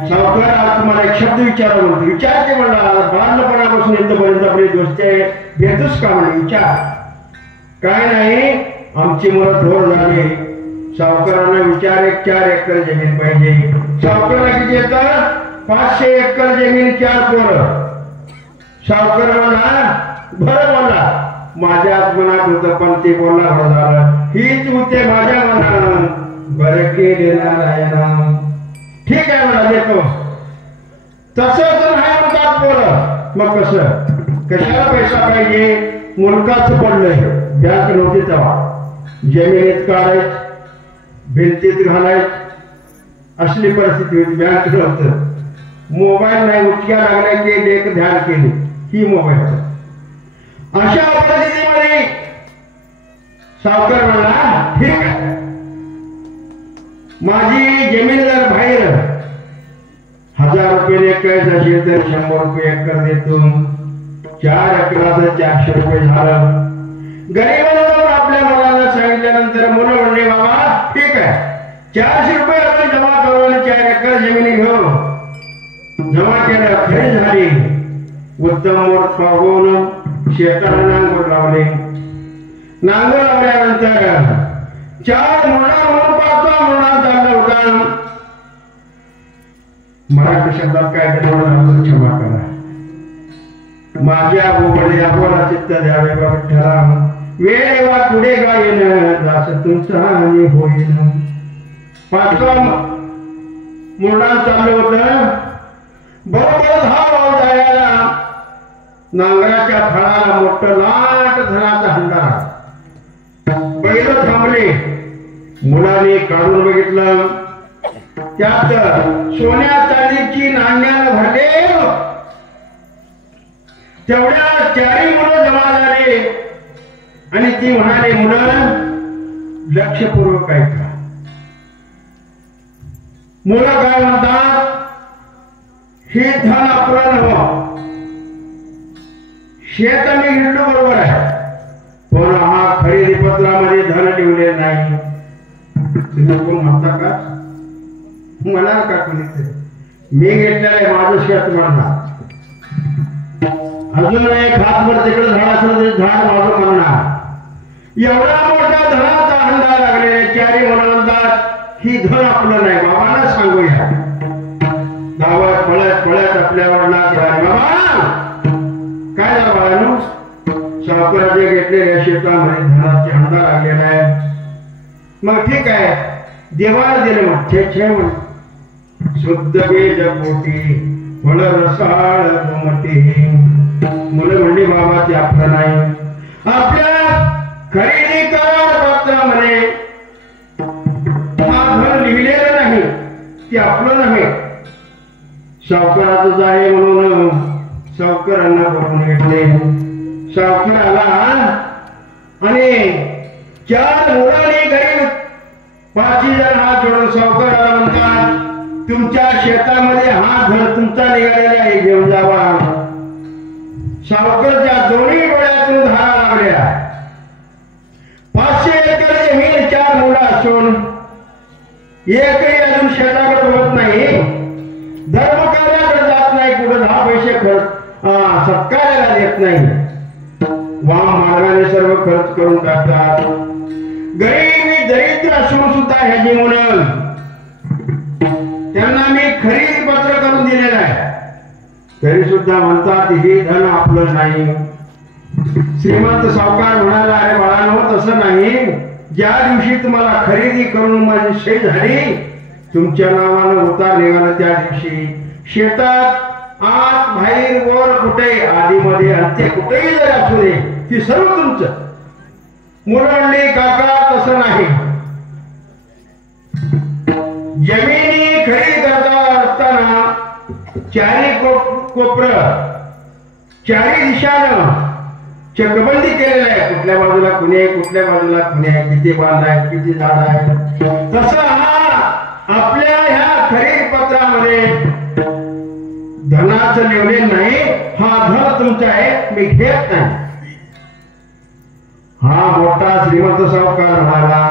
सावकार आज तुम्हाला एक शब्द विचारा म्हणतो. विचारते म्हणला, बालपणापासून इथपर्यंत आपली दोस्ती आहे, भेटूच का म्हणे, विचार. काय नाही, आमची मुलं थोर झाली. सावकारांना विचार, 4 एकर जमीन पाहिजे. सावकाराला किती येतात? 500 एकर जमीन, 4 पोरं. सावकार म्हणला, बरं बोलला, माझ्या मनात होतं पण ते बोलला बरं झालं. हीच होते माझ्या मनात, बरं केले नारायण. ठीक आहे म्हणा, देतो. तसं तर नाही म्हणतात पोरं. मग कसं, कशाला पैसा पाहिजे? मुलकाच पडलंय, बँक नव्हती तेव्हा. जमिनीत काढायच, भिंतीत घालायच, असली परिस्थिती होती. बँक नव्हतं, मोबाईल नाही. उचक्या लागल्या की एक ध्यान केली, ही मोबाईल. अशा परिस्थितीमध्ये सावकार म्हणला, ठीक आहे, माझी जमीन जर बाहेर 1000 रुपये एकर असेल तर 100 रुपये एकर देतो. 4 एकराचं 400 रुपये झालं. गरीबांना आपल्या मुलांना सांगितल्यानंतर मुलं म्हणले, बाबा ठीक आहे, 400 रुपये आपण जमा करून 4 एकर जमिनी घेऊ. जमा केलं, खरी झाली. उत्तम मोठ पाहून शेताला नांगर लावले. नांगर लावल्यानंतर 4 मुळा म्हणून 5वा मुळा चालला होता. मराठी शब्दात काय झालं क्षमा करा. माझ्या बोबडे आपला चित्त द्यावे विठ्ठला. वेळ वा पुढे गायन दास तुमचा आणि होईन. 5वा मुळा चाललं होतं. बरोबर 10 वाजता जायला नांगराच्या फळाला मोठं लाट धनाचा हंडारा. बैल थांबले. मुलाने काढून बघितलं, त्यात सोन्या चांदीची नाण्यानं भरले. तेवढ्या 4 मुलं जमा झाले आणि ती म्हणाले, मुलं लक्षपूर्वक ऐका. मुलं काय म्हणतात, हे धन आपलं नव्हतं. शेत आम्ही हिंडलो बरोबर आहे, पण हा खरेदी पत्रामध्ये धन ठेवले नाही. तुम्ही कोण म्हणता का? म्हणाल का कोणी? मी घेतलेलं आहे माझं शेत म्हणणार. अजून एक हातभर तिकडे झाड असलं झाड माझं म्हणणार. एवढा मोठा धनाचा हंडा लागले. 4 म्हणतात, ही धन आपलं नाही, बाबांना सांगूया. गावात पळत पळत आपल्या वडिलांकडे, बाबा काय झालं बाळांनो? सावकाराचे घेतलेल्या शेतामध्ये धनाचे हंडा लागलेला आहे. मग ठीक आहे, देवाला दिले. मग छे म्हण, शुद्ध बीज पोटी फळ रसाळ गोमटी. मुलं म्हणली, बाबा ते आपलं नाही. आपल्या खरेदी करार पत्रामध्ये हा धन लिहिलेलं नाही, ते आपलं नाही, सावकाराचंच आहे. म्हणून सावकारांना बोलून घेतले. सावकार आला आणि 4 मुलांनी गरीब 5 जण हात जोडून सावकाराला म्हणतात, तुमच्या शेतामध्ये हा धन तुमचा निघालेला आहे, घेऊन जावा. सावकारच्या दोन्ही डोळ्यातून धारा लागल्या. 500 एकर जमीन, 4 मुलं असून एकही अजून शेताकडे होत नाही, धर्म कार्याकडे जात नाही, कुठे 10 पैसे खर्च सत्काराला देत नाही. वाम मार्गाने सर्व खर्च करून टाकतात. गरीबी दरिद्र असून सुद्धा ह्याची मुलं त्यांना मी खरेदी पत्र करून दिलेलं आहे, तरी सुद्धा म्हणतात हे धन आपलं नाही. श्रीमंत सावकार म्हणाला, अरे बाळांनो तसं नाही, ज्या दिवशी तुम्हाला खरेदी करून माझी सही झाली, तुमच्या नावानं उतार निघाला, त्या दिवशी शेतात आत बाहेर वर कुठे आधीमध्ये अंत्य कुठेही जर असू दे ती सर्व तुमचं. मुलं म्हणली काका तसं नाही. जमिनी खरेदी करता असताना चारी कोपर चारी दिशानं चकबंदी केलेलं आहे. कुठल्या बाजूला कुणी कुठल्या बाजूला कुणी किती बांध आहे किती झाड आहे. तसं हा आपल्या ह्या खरेदी पत्रामध्ये धनाचं लिहिलेलं नाही. हा धन तुमचा आहे मी घेत नाही. हा मोठा श्रीमंत सावकार म्हणाला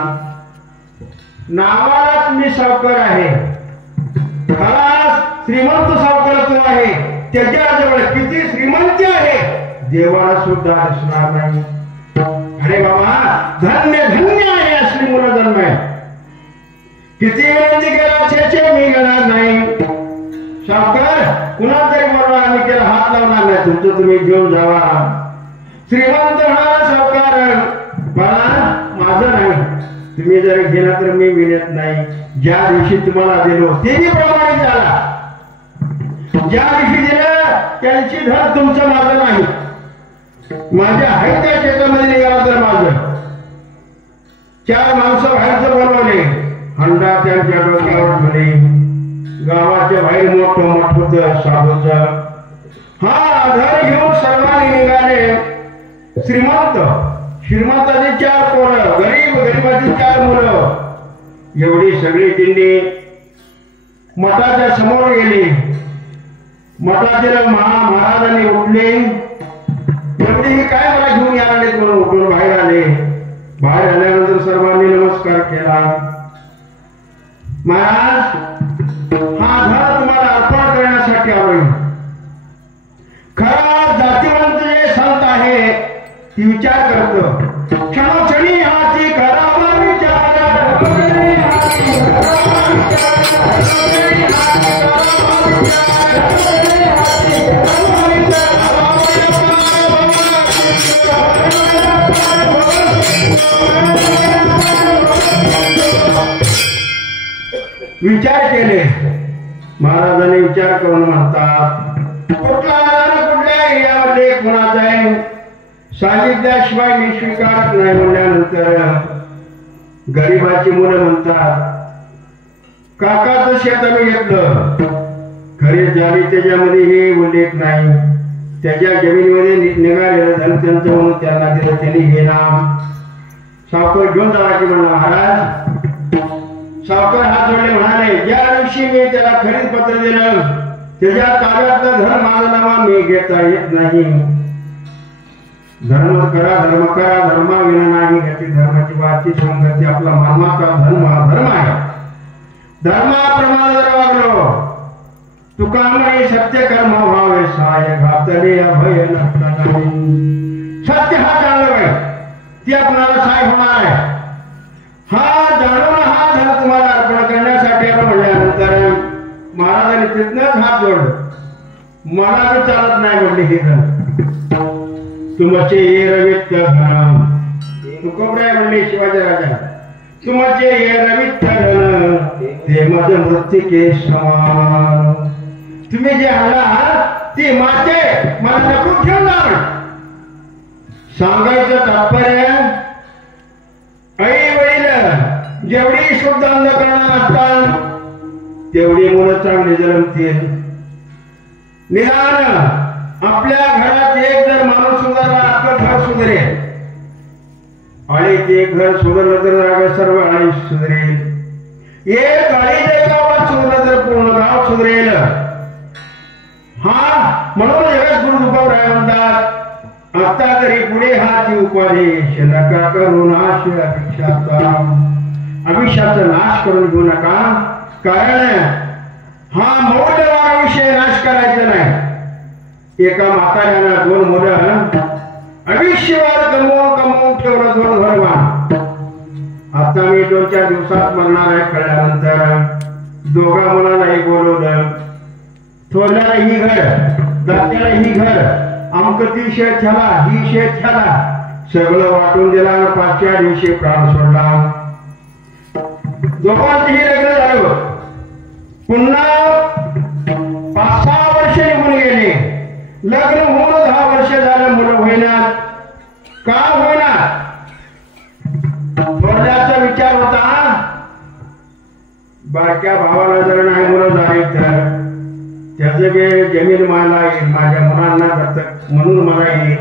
नावालाच मी सावकार आहे. खरा श्रीमंत सावकार तो आहे. त्याच्याजवळ किती श्रीमंती आहे देवाला सुद्धा दिसणार नाही. अरे बाबा धन्य धन्य आहे असली मुलं जन्म आहे. किती विनंती केला छे मी घेणार नाही. सावकार कुणा तरी बोलवा आम्ही केला हात लावणार नाही. तुमचं तुम्ही घेऊन जावा. श्रीमंत म्हणाला सावकार मला माझं नाही. तुम्ही जर गेला तर मी विनत नाही. ज्या दिवशी तुम्हाला दिलो तेही प्रमाणित झाला. ज्या दिवशी दिलं त्यांची धन तुमचं माझं नाही. माझ्या आहेत त्या शेतामध्ये निघाला तर माझं. 4 माणसं बाहेरचं बोलवले. हंडा त्यांच्या डोक्यावर ठेवले. गावाच्या बाहेर मोठं मोठं साधूच हा धन घेऊन सर्वांनी निघाले. श्रीमंताची 4 पोरं गरीबाची 4 मुलं. एवढी सगळी दिंडी मठाच्या समोर गेली. मठाचे महाराजांनी उठले. एवढी काय मला घेऊन यायला म्हणून उठून बाहेर आले. बाहेर आल्यानंतर सर्वांनी नमस्कार केला. महाराज हा धन तुम्हाला अर्पण करण्यासाठी आलोय. खरा जातीवंत जे संत आहे ती विचार करतो. क्षणोक्षणी हाची करावा विचार. विचार केले. महाराजांनी विचार करून म्हणतात कुठल्या एरियामध्ये कुणाचा आहे सांगितल्याशिवाय मी स्वीकारत नाही. म्हणल्यानंतर गरीबाची मुलं म्हणतात काकाचं शेत आम्ही घेतलं. खरे झाली त्याच्यामध्ये हे उल्लेख नाही. त्याच्या जमिनीमध्ये निघालेलं धन त्यांचं म्हणून त्यांना दिलं. त्यांनी हे नाम सावकार घेऊन जावा की म्हणला. महाराज सावकार हात जोडले म्हणाले ज्या दिवशी मी त्याला खरेदी पत्र दिलं त्याच्या ताब्यातलं धन माझं नावा मी घेता येत नाही. धर्म करा धर्माविना नाही गती. धर्माची वाची संगती. आपला मानवाचा धर्म हा धर्म आहे. धर्माप्रमाणे जर वागलो तुका म्हणे सत्य कर्म व्हावे सहाय घातले अभय नसता. सत्य हा चांगलं पाहिजे ती आपणाला सहाय होणार आहे. हा जाणून हा धन तुम्हाला अर्पण करण्यासाठी म्हणल्यानंतर महाराजांनी तिथनच हात जोडलं. मला तर चालत नाही म्हणले हे धन तुमचे ये रवित धन. तुकोबराय म्हणले शिवाजी राजा तुमचे ये रवित धन ते मध मृत्तिके समान. तुम्ही जे आणला ते माते मला नको ठेवून जा. सांगायचं तात्पर्य आई वडील जेवढी शुद्ध अंधकरण असतात तेवढी मुलं चांगली जन्मतील. निदान आपल्या घरात एक जर माणूस सुधारला आपलं घर सुधरेल. आणि ते घर सुधारलं तर सर्व आणि सुधरेल. एक अळी जर गावात सुधारलं तर पूर्ण गाव सुधरेल. हा म्हणून जगद्गुरु तुकोबराय म्हणतात आता तरी पुढे हाची उपदेश नका करू नाश अभिशाचा नाश करून घेऊ नका. कारण हा मौल्यवान विषय नाश करायचा नाही. एका म्हाताऱ्यानं 2 मुलं आयुष्यभर कमवून ठेवलं 2 घरवान. आता मी 2-4 दिवसात मरणार आहे कळल्यानंतर 2 मुलांनाही बोलवलं. थोरल्याला ही घर दात्याला ही घर अमकती शेत झाला ही शेत झाला सगळं वाटून दिला. 5व्या दिवशी प्राण सोडला. दोघांचेही लग्न झालं. पुन्हा 5-6 वर्ष निघून गेले. लग्न होऊन 10 वर्ष झालं मुलं होईना. का होईना थोरल्याचा विचार होता बारक्या भावाला जर नाही मुलं झाली तर त्याचं बे जमीन मला येईल माझ्या मुलांना दत्तक म्हणून मला येईल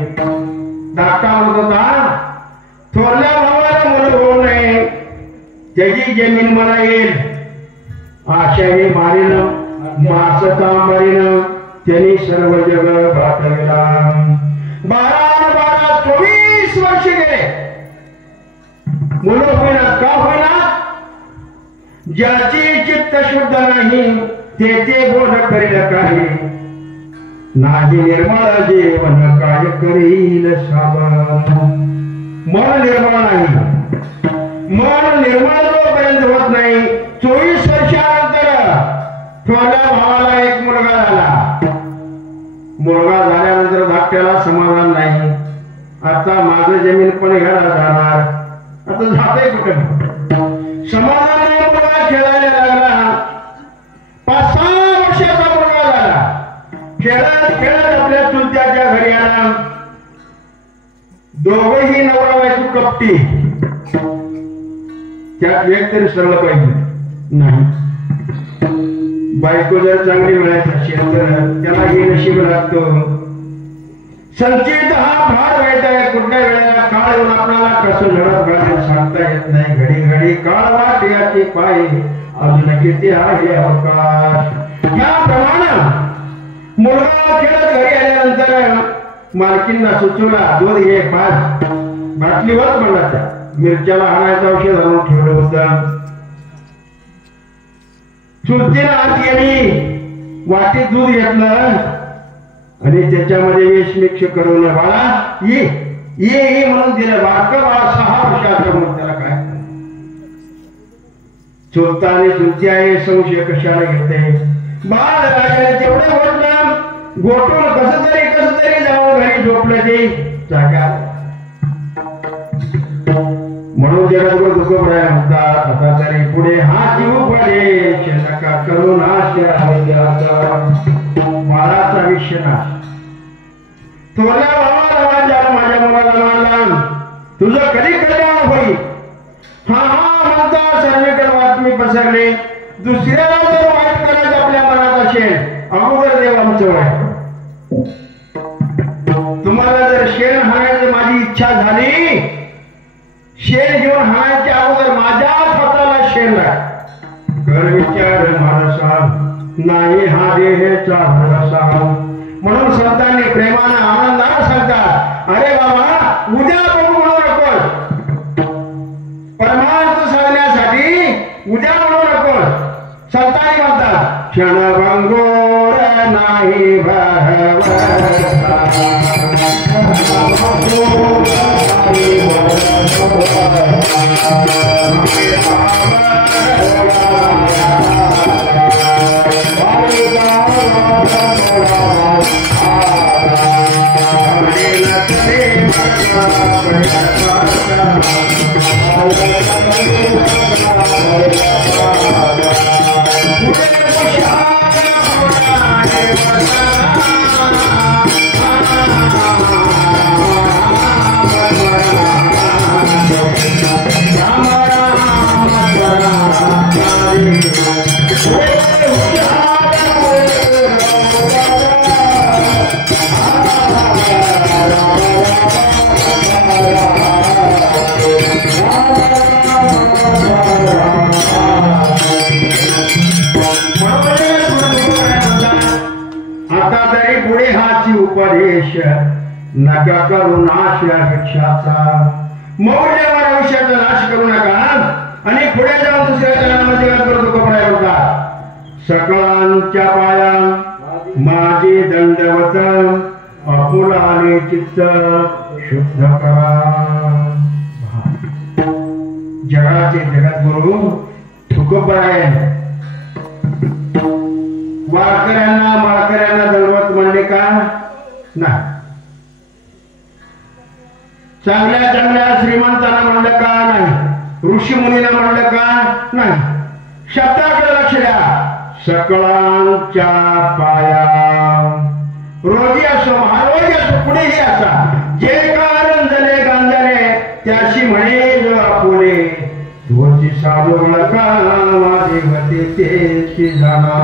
धाकटा म्हणत होता थोरल्या भावाला मुलं होऊ नये त्याची जमीन मला येईल आशाही मारीन मासता मारीन त्यांनी सर्व जग भाटविला 12-24 वर्ष गेले मुलं होईना का होईना ज्याची चित्त शुद्ध नाही ते बोध करील काही नाही निर्मळ जीवन काय करील साबण मन निर्मळ नाही मन निर्मळ जोपर्यंत होत नाही 24 वर्षानंतर थोड्या भावाला एक मुलगा झाला मुलगा झाल्यानंतर धाकट्याला समाधान नाही आता माझं जमीन पण घ्यायला जाणार आता जाते कुठं समाधान नाही मुलगा खेळायला लागला 5-6 वर्षाचा मुलगा झाला खेळत खेळत आपल्या चुलत्याच्या घरी आला दोघेही नवरा बायको कपटी त्यात एक तरी सरळ पाहिजे नाही बायको जर चांगली मिळायची असेल तर त्याला हे नशीब लागतो संचित हा फार वाईट आहे कुठल्या वेळेला काळ येऊन आपल्याला कसं झडप घालून सांगता येत नाही घडी घडी काळ वाट याची पाय अजून किती आहे अवकाश याप्रमाणे मुलगा खेळत घरी आल्यानंतर मालकींना सुचवला दूध घे 5 बाटलीवर पडला मिरच्याला हाणायचं औषध आणून ठेवलं होतं चुलतीला आत गेली वाटीत दूध घेतलं आणि त्याच्यामध्ये विष मिक्स करून बाळा ये म्हणून दिलं बारकं बाळा 6 वर्षाचं म्हणून त्याला काय चुलता आणि चुलती आहे संशय कशाला घेते बाळ राजाने तेवढं म्हटलं गोठून कसं तरी जाऊन घरी झोपलं ते जागा म्हणून जगात दुःख पडायला म्हणतात आता तरी पुढे हा जीव पडे नका करून बाळाचा विषय नाश थोड्या भावाला माझ्या मुलाला मानला तुझं कधी कल्याण होईल हा म्हणता सर्वीकडे बातमी पसरली दुसऱ्याला जर वाईट करायचं आपल्या मनात असेल अगोदर देव आमचं वाईट तुम्हाला जर शेण हाणायची माझी इच्छा झाली शेण घेऊन हाणायच्या अगोदर माझ्या स्वतःला शेण लाग कर विचार माणसा नाही हा देहेचा भरोसा म्हणून संतांनी प्रेमानं आनंदानं सांगतात अरे बाबा उद्या बघू म्हणू नकोस परमार्थ सांगण्यासाठी उद्या म्हणू नकोस संतांनी म्हणतात क्षणभंगोर नाही उपदेश नका करू नाश भिक्षाचा मौल्यवान आयुष्याचा नाश करू नका आणि पुढे जाऊन दुसऱ्या जन्मामध्ये दुःख पडायला होता सकळांच्या पाया माझे दंडवत आपुलाने चित्त शुद्ध करा जगाचे जगद्गुरु तुकोबराय वारकऱ्यांना माळकऱ्यांना दंडवत म्हणले का नाही चांगल्या चांगल्या श्रीमंतांना म्हणलं का नाही ऋषी मुनीला म्हणलं का नाही शब्दाकडे लक्ष द्या सकळांच्या पाया रोगी असो महारोगी असो कुठेही असा जे कारण जले गांधी म्हणे जो आपुले तुझी साधू नका माझे गती तेची जाणा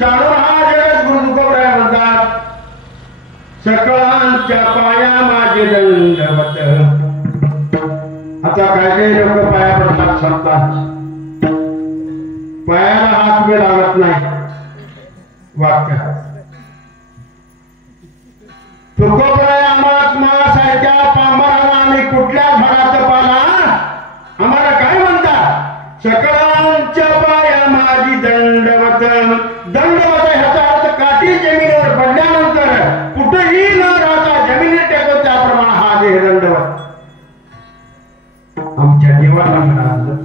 जाणून हा जगत गुरु तुकोबराय म्हणतात सकळांच्या पाया माझे दंडवत. आता काय काही लोक पाया पडतात संतांच्या पायाला हात बी लागत नाही वाक्य तुकोबराय आम्हाला सारख्या पामराला आम्ही कुठल्या झाडाचं पाला आम्हाला काय म्हणतात सकळांच्या पाया माझी दंडवत. दंडवत ह्याचा अर्थ काठी जमिनीवर पडल्यानंतर कुठेही न राहता जमिनीत टाकतो त्याप्रमाणे हा देह दंडवत आमच्या जीवाला मिळालं.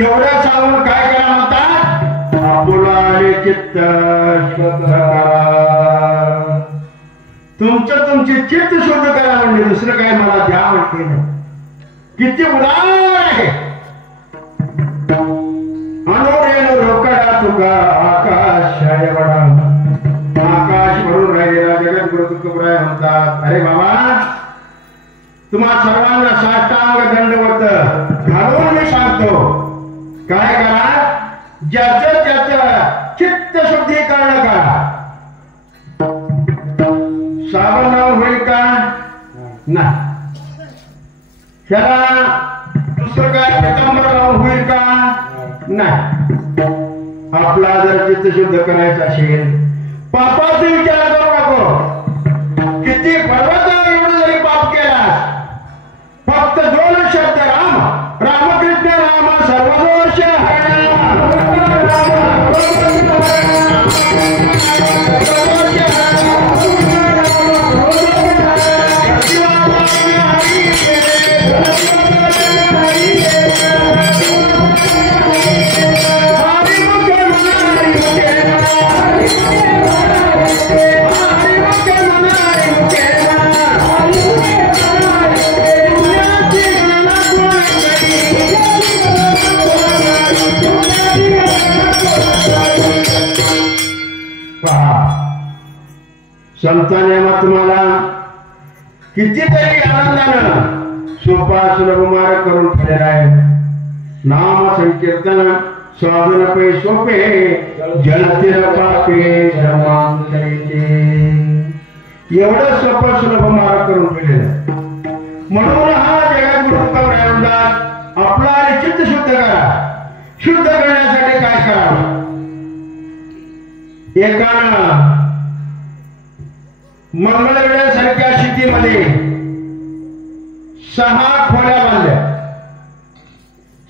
एवढं सांगून काय करा म्हणतात आपुलाले चित्त तुमचं तुमचे चित्त शुद्ध करा म्हणजे दुसरं काय मला द्या म्हणते नाही. किती उदार आहे अनुरेण रोकडा तुका आकाश एवढा आकाश भरून राहिलेला जगत गुरु तुकोबराय म्हणतात अरे बाबा तुम्हा सर्वांना साष्टांग दंडवत घालून मी सांगतो काय करा ज्याचं त्याचं चित्त शुद्धीकरण करा. साबण लावून होईल का नाही त्याला दुसरं काय पितांबर लावून होईल का नाही. आपला जर चित्त शुद्ध करायचं असेल पापाचा विचार करू नको. किती पर्वत एवढं जरी पाप केला फक्त 2 शब्द राम रामकृष्ण राम सर्वदोष संतांनी तुम्हाला कितीतरी आनंदानं सोपा सुलभ मार्ग करून ठेवलेला आहे. नाम संकीर्तन स्वादनपै सोपे जलतिर पापे जमांतरिते एवढं सोपं सुलभ मार्ग करून ठेवलेला आहे. म्हणून हा जगात गुरु तुकोबराय म्हणतात आपला चित्त शुद्ध करा. शुद्ध करण्यासाठी काय करावं एका मंगळवेढ्यासारख्या शेतीमध्ये 6 खोल्या बांधल्या.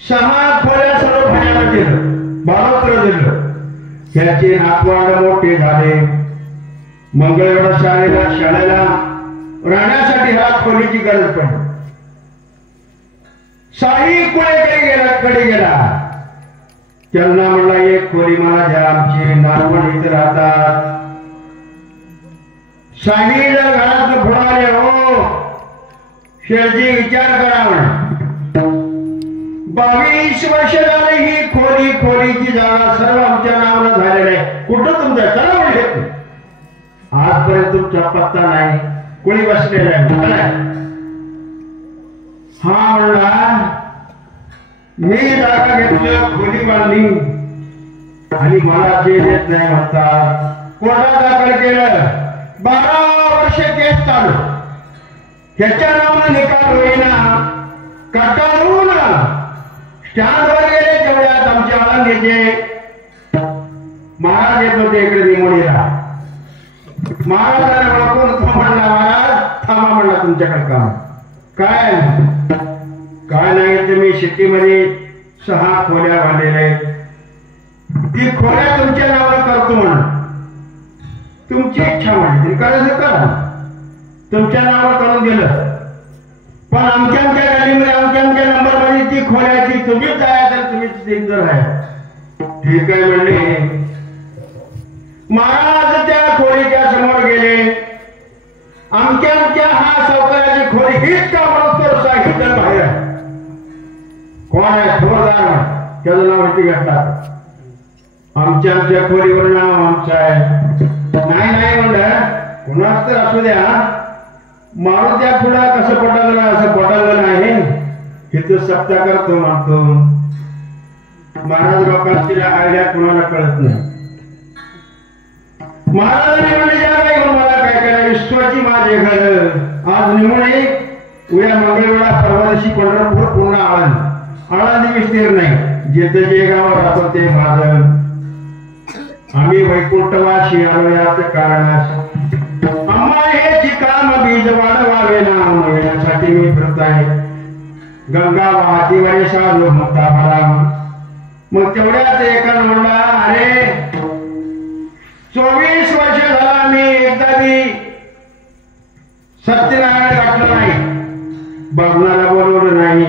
6 खोल्या सर्व पाण्याला दिलं बाळोत्र दिलं. त्याचे नातवंड मोठे झाले. मंगळवेढा शाळेला राहण्यासाठी ह्या खोलीची गरज पडली. 6 खोल्याकडे गेला त्यांना म्हणला एक खोली मला द्या आमची नातवंड इथे राहतात. शाही जर घरात फुडाले हो शेळजी विचार करा म्हण 22 वर्ष झाले ही खोलीची जागा सर्व आमच्या नावाला झालेली आहे. कुठं तुमचं चला म्हणजे आजपर्यंत तुमचा पत्ता नाही कोणी बसलेला आहे. हा म्हणला मी जागा घेतलं खोली बांधली आणि मला जे देत नाही म्हणतात. कोर्टात दाखल केलं 12 वर्ष केस चालू त्याच्या नावानं निकाल होईना. कटाळून स्टँडवर गेले तेवढ्यात आमच्या आळंदीचे महाराज येत होते इकडे निमोणीला. महाराजांना ओळखून म्हणला महाराज थांबा म्हणला तुमच्याकडे काम काय नाही तुम्ही शेतीमध्ये 6 खोल्या बांधलेल्या ती खोल्या तुमच्या नावानं करतो म्हणून तुमची इच्छा म्हणजे करायचं करा. तुमच्या नावावर करून दिलं पण आमच्या गाडीमध्ये आमच्या नंबर मध्ये ती खोल्याची तुम्हीच जायचं तुम्हीच सिंगर आहे ठीक आहे म्हणले. महाराज त्या खोलीच्या समोर गेले. आमच्या हा सावकाराची खोली हीच का म्हणतो साहित्य बाहेर आहे. कोण आहे थोरदार त्याचं नाव इथे घेतला. आमच्या खोलीवर नाव आमचं आहे. नाही म्हणलं कुणाच तर असू द्या मारुत्या पुढा कसं पटांगण असं पटांगण आहे इथं सप्ताह करतो म्हणतो महाराज लोकांची आयडिया कुणाला कळत नाही. महाराजांनी म्हणजे ज्या काही मला काय काय विश्वाची माझे घर आज निमणे उद्या मंगळवेळा परवा दिवशी पंढरपूर पुन्हा आळंदी विस्तीर नाही जिथे जे गाव राहतो ते माझं. आम्ही वैकुंठवासी आलो याचं कारण आम्हा हे काम बीज वाढवावे ना यासाठी मी फिरत आहे. गंगा वाहती वरे साधू मोठा मला मग तेवढ्याच एका म्हणला अरे 24 वर्ष झाला मी एकदा बी सत्यनारायण गाठलं नाही बघणारा बोलवलं नाही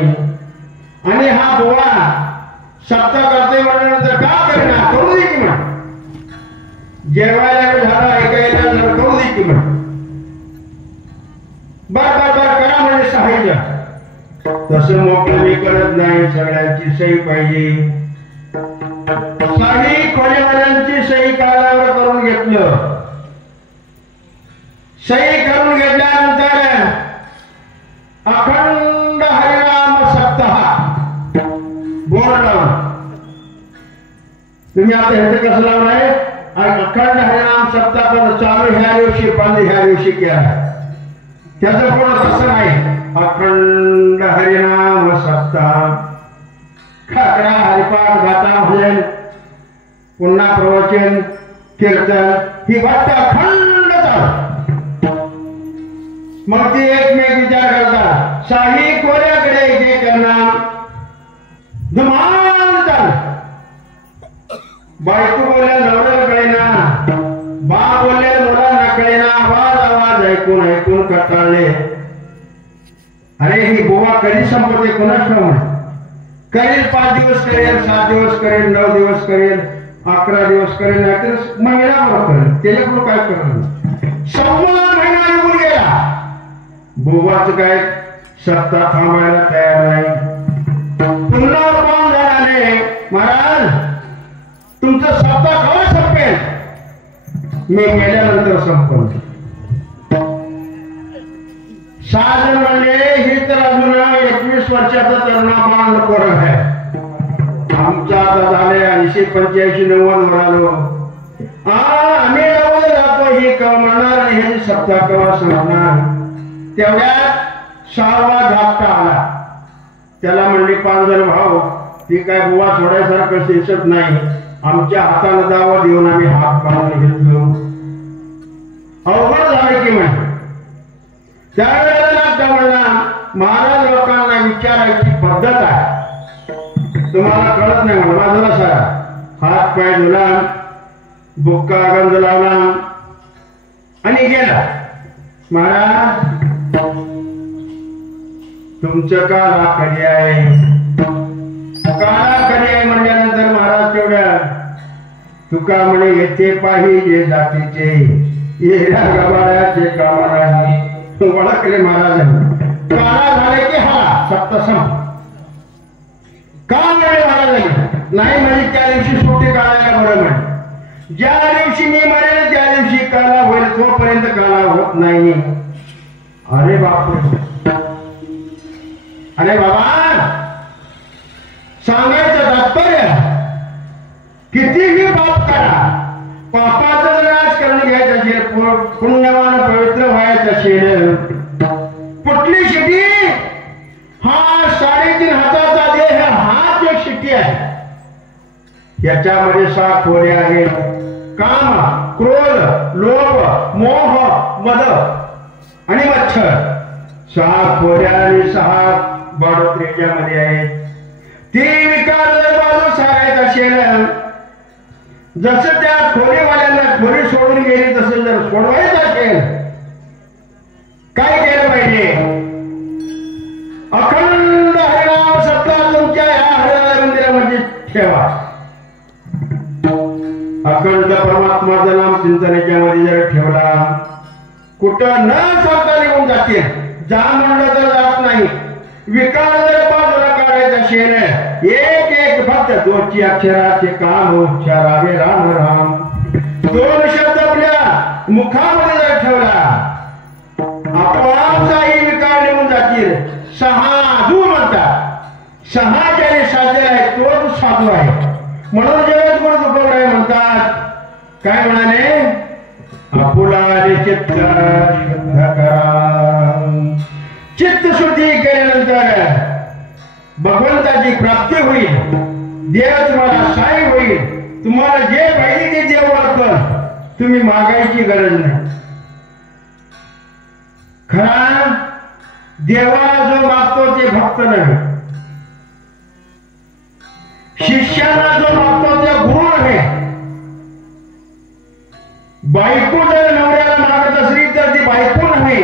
आणि हा बुवा सप्ताह करते म्हटल्यानंतर का करेना करू दे की म्हण जेवायला झाला ऐकायला करू दे की म्हण बर बर बर करा म्हणजे साहित्य तसं मोकळं मी करत नाही. सगळ्यांची सही पाहिजे. सही खोलेवाल्यांची सही कागदावर करून घेतलं. सही करून घेतल्यानंतर अखंड हरिनाम सप्ताह बोर्ड लावून तुम्ही आता ह्याचं कसं लावलंय अखंड हरिनाम सप्ताह चालू ह्या दिवशी बंद ह्या दिवशी केला. त्याचं कोण तसं नाही. अखंड हरिनाम सप्ताह खाकरा हरिपाठ गाता भजन पुन्हा प्रवचन कीर्तन ही वाट अखंड चालू. मग ती एकमेक विचार करतात शाही कोऱ्याकडे जे करणार धमाल चाल. बायको बोलल्या नवऱ्याला कळेना बा बोलल्या नवऱ्याला कळेना आवाज ऐकून ऐकून कंटाळले. अरे ही गोवा कधी संपते कोणाच ठाऊक करेल. 5 दिवस करेल 7 दिवस करेल 9 दिवस करेल 11 दिवस करेल नाहीतर महिनाभर करेल त्याच्याकडून काय करणार. 6 महिना निघून गेला गोवाच काय सप्ताह थांबायला तयार नाही. पुन्हा कोण झाले महाराज तुमचं सप्ताह केव्हा संपेल. मी मेल्यानंतर संपल. 6 जण म्हणले ही तर अजून 21 वर्षाचा तरुणा बांध पोरग आहे. आमचा आता झाले 80-85-90 वर आलो. आम्ही जवळ जातो ही कमाणार आणि हे सप्ताह केव्हा संपणार. तेवढ्यात 6वा धाकटा आला. त्याला म्हणले 5 जण भाऊ ती काय बुवा सोडायसारखं दिसत नाही. आमच्या हाताला दावा देऊन आम्ही हात काढून घेतलो. अवघड झालं की म्हणे. त्यावेळेला म्हणला महाराज लोकांना विचारायची पद्धत आहे तुम्हाला कळत नाही म्हणून माझा सारा हात पाय धुला बुक्का गंध लावला आणि गेला. महाराज तुमचं काला कधी आहे काला कधी आहे म्हणल्यानंतर महाराज तेवढ्या तुका म्हणे येथे पाहिजे जातीचे येऱ्या गबाड्याचे कामाला ओळखले महाराजांनी. काळा झाले की हा सप्तसम का मिळेल महाराजांनी नाही म्हणजे त्या दिवशी सुट्टी काढायला बरं म्हणे. ज्या दिवशी मी म्हणेल त्या दिवशी काला होईल तोपर्यंत काला होत नाही. अरे बापरे अरे बाबा सांगायचं तात्पर्य कितीही पाप करा पापाचा नाश करून घ्यायचा असेल पुण्यवान पवित्र व्हायचं असेल कुठली शिटी हा 3.5 हाताचा देह हाच एक शिटी आहे. याच्यामध्ये 6 खोरे आहेत. काम क्रोध लोभ मोह मद आणि मच्छर 6 खोऱ्या आणि 6 बाडोत याच्यामध्ये आहेत. ती विकार जर बाजू सांगायचं असेल जसं त्या खोलीवाल्यांना खोली सोडून गेली तसं जर सोडवायचं असेल काय केलं पाहिजे. अखंड हरिनाम सप्ताह तुमच्या ह्या हरिनाम मंदिरामध्ये ठेवा. अखंड परमात्माचं नाम चिंतनाच्या मध्ये जर ठेवला कुठं न सांगता निघून जाते. जा म्हणलं तर जात नाही. विकार जर बाजूला काढायचं असेल एक एक फक्त 2 अक्षराचे काम उच्चारावे राम राम 2 शब्द आपल्या मुखामध्ये जर ठेवला आपोआप साधू म्हणतात. सहा ज्याने साधलेला आहे तोच साधू आहे. म्हणून जगद्गुरु तुकोबराय म्हणतात, काय म्हणाले, आपुलारे चित्त शुद्ध करा. चित्त शुद्धी केल्यानंतर भगवंताची प्राप्ती होईल, देव तुम्हाला साई होईल. तुम्हाला जे पाहिजे ते देव वाटतं, तुम्ही मागायची गरज नाही. खरा देवाला जो मागतो ते भक्त नव्हे, शिष्याला जो मागतो ते गुरु नव्हे. बायको जर नवऱ्याला मागत असली तर ती बायको नव्हे.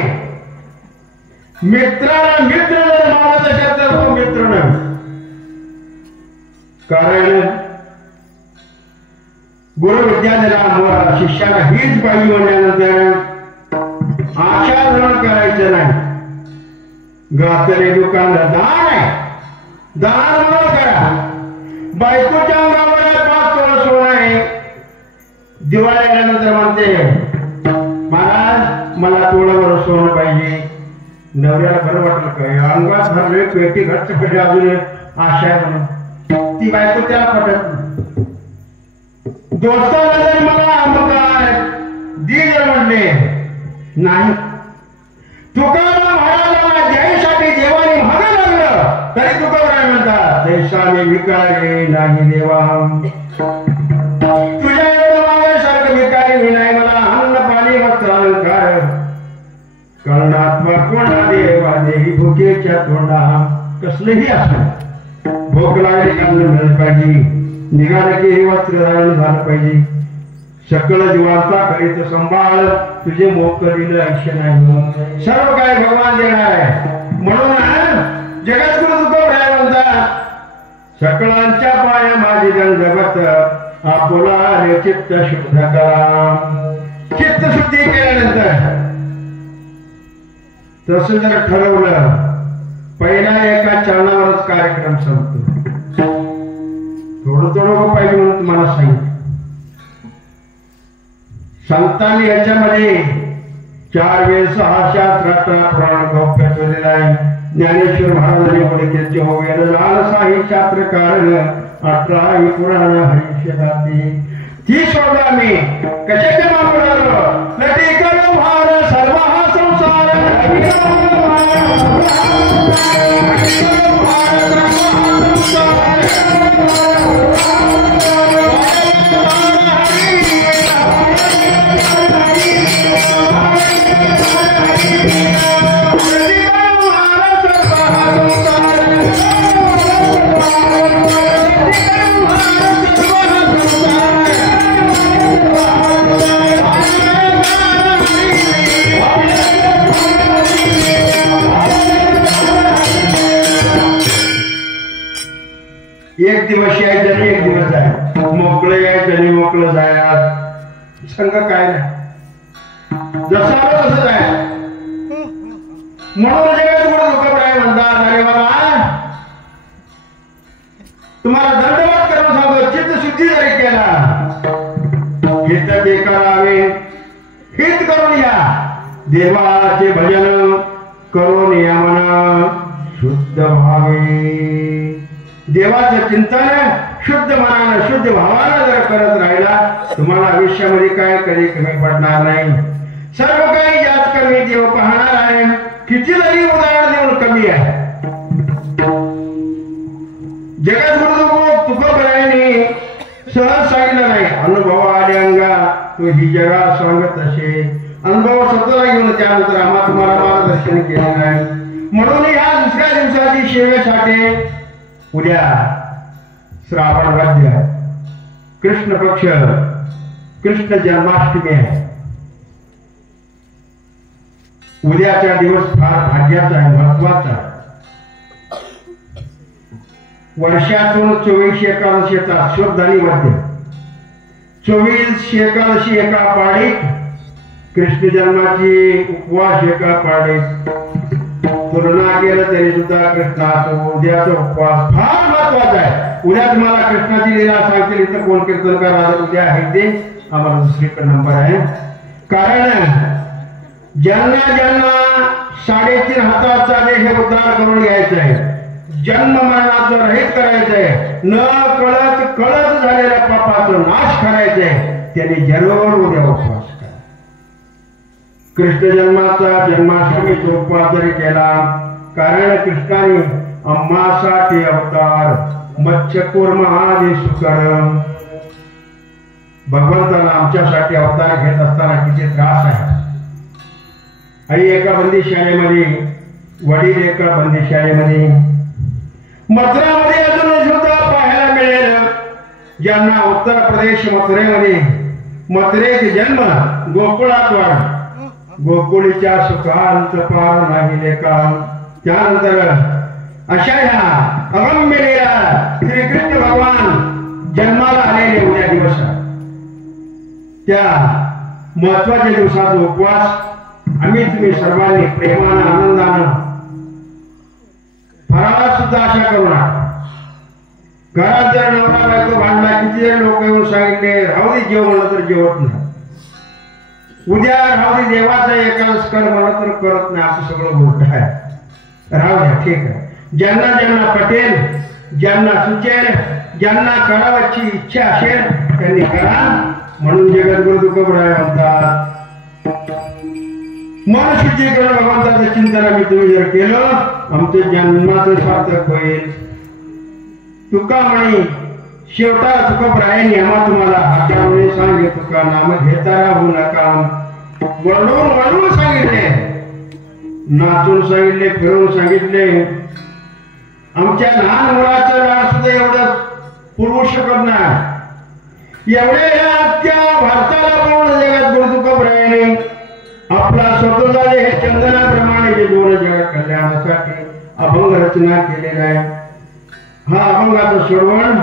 मित्राला मित्र जर मागत असेल तर तो मित्र नव्हे. कारण गुरु विद्या दिला, शिष्याला हीच पाहिजे म्हणल्यानंतर आशा धरण करायचं नाही. गातले दुकान दान आहे, दान म्हणून करा. बायकोच्या अंगावर 5 तोळ सोनं आहे, दिवाळी आल्यानंतर म्हणते, महाराज मला तोळावर सोनं पाहिजे. नवऱ्याला बरं वाटलं काय, अंगात भरले पेटी घरच पेटी अजून आशा आहे म्हणून ती बायको त्याला पटत नाही. दोस्ताला जर मला दी जर म्हणले नाही, तुकाराम महाराजांना द्यायसाठी देवाने महाग लागलं तरी तुकोबराय म्हणतात, देशाने विकारे नाही देवा. तुझ्या मागण्यासारखं विकारी मी नाही. मला अन्न पाणी वस्त्र अलंकार कर्णात्मक कोणा देवा देही भुकेच्या तोंडा. कसलेही असं भूक लागली अन्न मिळालं पाहिजे, निघालं की हे वस्त्र धारण झालं पाहिजे. सकल जीवांचा करीत संभाळ, तुझे मोक्ष दिलं आयुष्य नाही. सर्व काय भगवान देणार आहे. म्हणून जगद्गुरु तुकोबराय म्हणतात, सकलांच्या पाया माझी जगत, आपुला रे चित्त शुद्ध करा. चित्त शुद्धी केल्यानंतर तसं जर ठरवलं, पहिला एका चरणावरच कार्यक्रम संपतो. थोडं थोडं पाहिजे म्हणून तुम्हाला सांगितलं. संतांनी याच्यामध्ये 4 वेद 6 शास्त्र 18 पुराण गौप्य ठेवलेलं आहे. ज्ञानेश्वर महाराजांनी बोलले हो वेद लाल साही शास्त्र कारण 18 पुराण हरिष्यदाती. ती सोडला मी कशाचे मागून आलो, नटी करो भार सर्व हा संसार. एक दिवस यायचं आणि एक दिवस जायचं, मोकळं यायचं आणि मोकळं जायचं. संघ काय नाही, जसं आलं तसं जाय. म्हणून जगद्गुरु तुकोबराय म्हणतात, अरे बाबा तुम्हाला दंडवत करून सांगतो, चित्त शुद्धी जरी केला, हित ते करावे, हित करून या. देवाचे भजन करून या मना शुद्ध व्हावे. देवाचं चिंतन शुद्ध मनानं शुद्ध भावानं जर करत राहिला, तुम्हाला आयुष्यामध्ये काय कधी कमी पडणार नाही. सर्व काही जास्त कमी देव पाहणार आहे. किती जरी उदाहरण देऊन कमी आहे. जगद्गुरु तुकोबरायांनी सहज सांगितलं नाही, अनुभव आले अंगा तो ही जगा सांगत असे. अनुभव स्वतःला घेऊन त्यानंतर आम्हा तुम्हाला मार्गदर्शन केलं नाही. म्हणून ह्या दुसऱ्या दिवसाची सेवेसाठी उद्या श्रावण वाद्य आहे, कृष्ण पक्ष, कृष्ण जन्माष्टमी आहे. उद्याचा दिवस फार भाग्याचा आहे, महत्वाचा आहे. वर्षातून 24 एकादशी येतात, शुद्ध आणि मध्य. 24 एकादशी एका पाळीत, कृष्ण जन्माची उपवास एका पाळीत. तुलना केलं तरी सुद्धा कृष्णाचा उद्याचा उपवास फार महत्वाचा आहे. उद्या तुम्हाला कृष्णाची लीला सांगतील. इथं कोण कीर्तनकार आज उद्या आहे ते आम्हाला दुसरीकडे नंबर आहे. कारण ज्यांना ज्यांना 3.5 हाताचा देह उद्धार करून घ्यायचा आहे, जन्म मरणाचं रहित करायचंय, न कळत कळत झालेल्या पापाचा नाश करायचंय. त्याने जरूर उद्या उपवास करा. कृष्ण जन्माचा जन्माष्टमीचा उपवास जरी केला, कारण कृष्णाने आम्हासाठी अवतार मत्स्यकूर्म आदी सुकर. भगवंताला आमच्यासाठी अवतार घेत असताना किती त्रास आहे. आई एका बंदिशाळेमध्ये, वडील एका बंदिशाळेमध्ये. मथुरामध्ये अजून सुद्धा पाहायला मिळेल ज्यांना उत्तर प्रदेश मथुरेमध्ये मथुरेचे जन्म गोकुळात वाढ, गोकुळीच्या सुखांत पार नाही लेखा. त्यानंतर अशा ह्या अगम्य लीला श्रीकृष्ण भगवान जन्माला आलेले उद्या दिवस, त्या महत्वाच्या दिवसाचा उपवास आम्ही तुम्ही सर्वांनी प्रेमानं आनंदानं फराळात सुद्धा आशा करू नका. घरात जर नवरा बायको भांडला, किती जर लोक येऊन सांगितले राहू दे जेव म्हणलं तर जेवत नाही, उद्या राहू दे देवाचा एकादश कर म्हणलं तर करत नाही, असं सगळं गोष्ट आहे. राहू द्या, ठीक आहे. ज्यांना ज्यांना पटेल, ज्यांना सुचेल, ज्यांना करावयाची इच्छा असेल त्यांनी करा. म्हणून जगद्गुरु तुकोबराय म्हणतात, मन शुद्धीकरण भगवंताचं चिंतन आम्ही तुम्ही जर केलं, आमचं जन्माचं सार्थक होईल. तुका म्हणी शेवटा तुकोबरायांनी आम्हा तुम्हाला हाताने सांगे, तुका नाम घेता राहू नका. वळून वळून सांगितले, नाचून सांगितले, फिरून सांगितले. आमच्या लहान मुलाचं नाव सुद्धा एवढं पुरवू शकत नाही. एवढे अख्ख्या भारताला पूर्ण जगात गुरु तुकोबरायाने आपला स्वतःचा हे चंदनाप्रमाणे जे दोन जगात कल्याणासाठी अभंग रचना केलेला आहे. हा अभंगाचं श्रवण,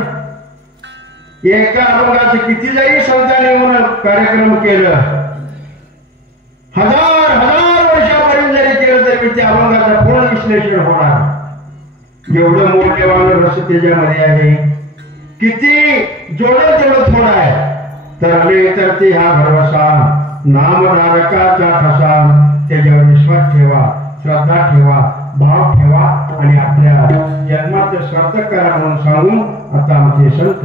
एका अभंगाचे किती जरी संतांनी येऊन कार्यक्रम केलं, हजार वर्षापर्यंत जरी केलं तरी त्या अभंगाचं पूर्ण विश्लेषण होणार. एवढं मोठेवान रस त्याच्यामध्ये आहे. किती जोडत तेवढं थोडं आहे. तर ते हा भरवसा नामधारकाचा ठसा. त्याच्यावर विश्वास ठेवा, श्रद्धा ठेवा, भाव ठेवा आणि आपल्या जन्माचं सार्थक करा म्हणून सांगून आता आमचे संत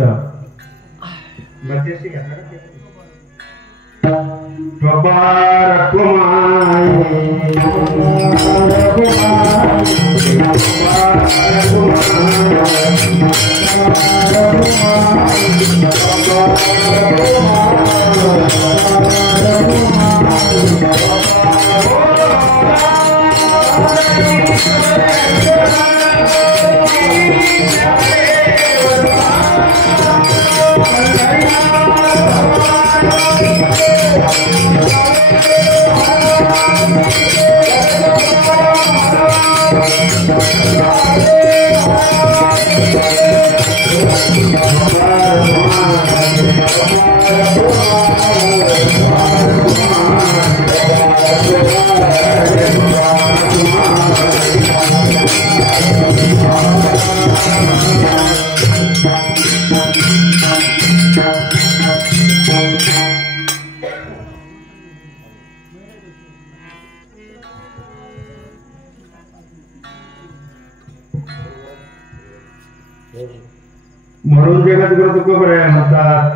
म्हणून जगद्गुरु तुकोबराय म्हणतात,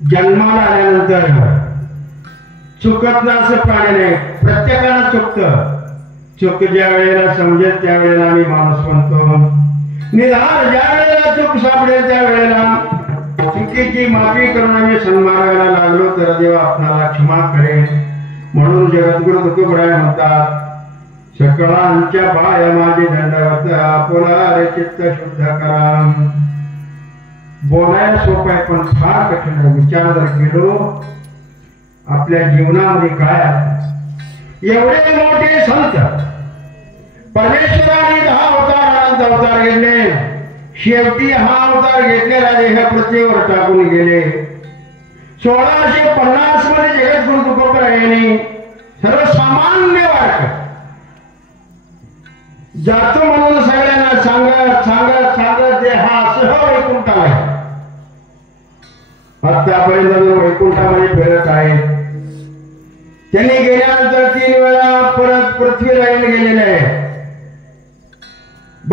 जन्माला आल्यानंतर चुकत ना असं प्राणी नाही. प्रत्येकाला चुक ज्या वेळेला समजेल त्या वेळेला आम्ही माणूस म्हणतो. निदान ज्या वेळेला चूक सापडेल त्या वेळेला चुकीची माफी करून आम्ही सन्मानाला लागलो तर देव आपणाला क्षमा करेल. म्हणून जगद्गुरु तुकोबराय म्हणतात, सकळांच्या पाय माझे दंडवत, आपुला रे चित्त शुद्ध करा. बोलायला सोपं आहे पण फार कठीण आहे. विचार जर केलो आपल्या जीवनामध्ये काय आहे. एवढे मोठे संत परमेश्वराने 10 अवतार घेतले. शेवटी हा अवतार घेतलेला देह पृथ्वीवर टाकून गेले. 1650 मध्ये जगद्गुरु तुकोबरायांनी सर्वसामान्य वाटत जातो म्हणून सगळ्यांना सांगत ते हा सह वैकुंठ आहे. आतापर्यंत वैकुंठामध्ये फिरत आहे.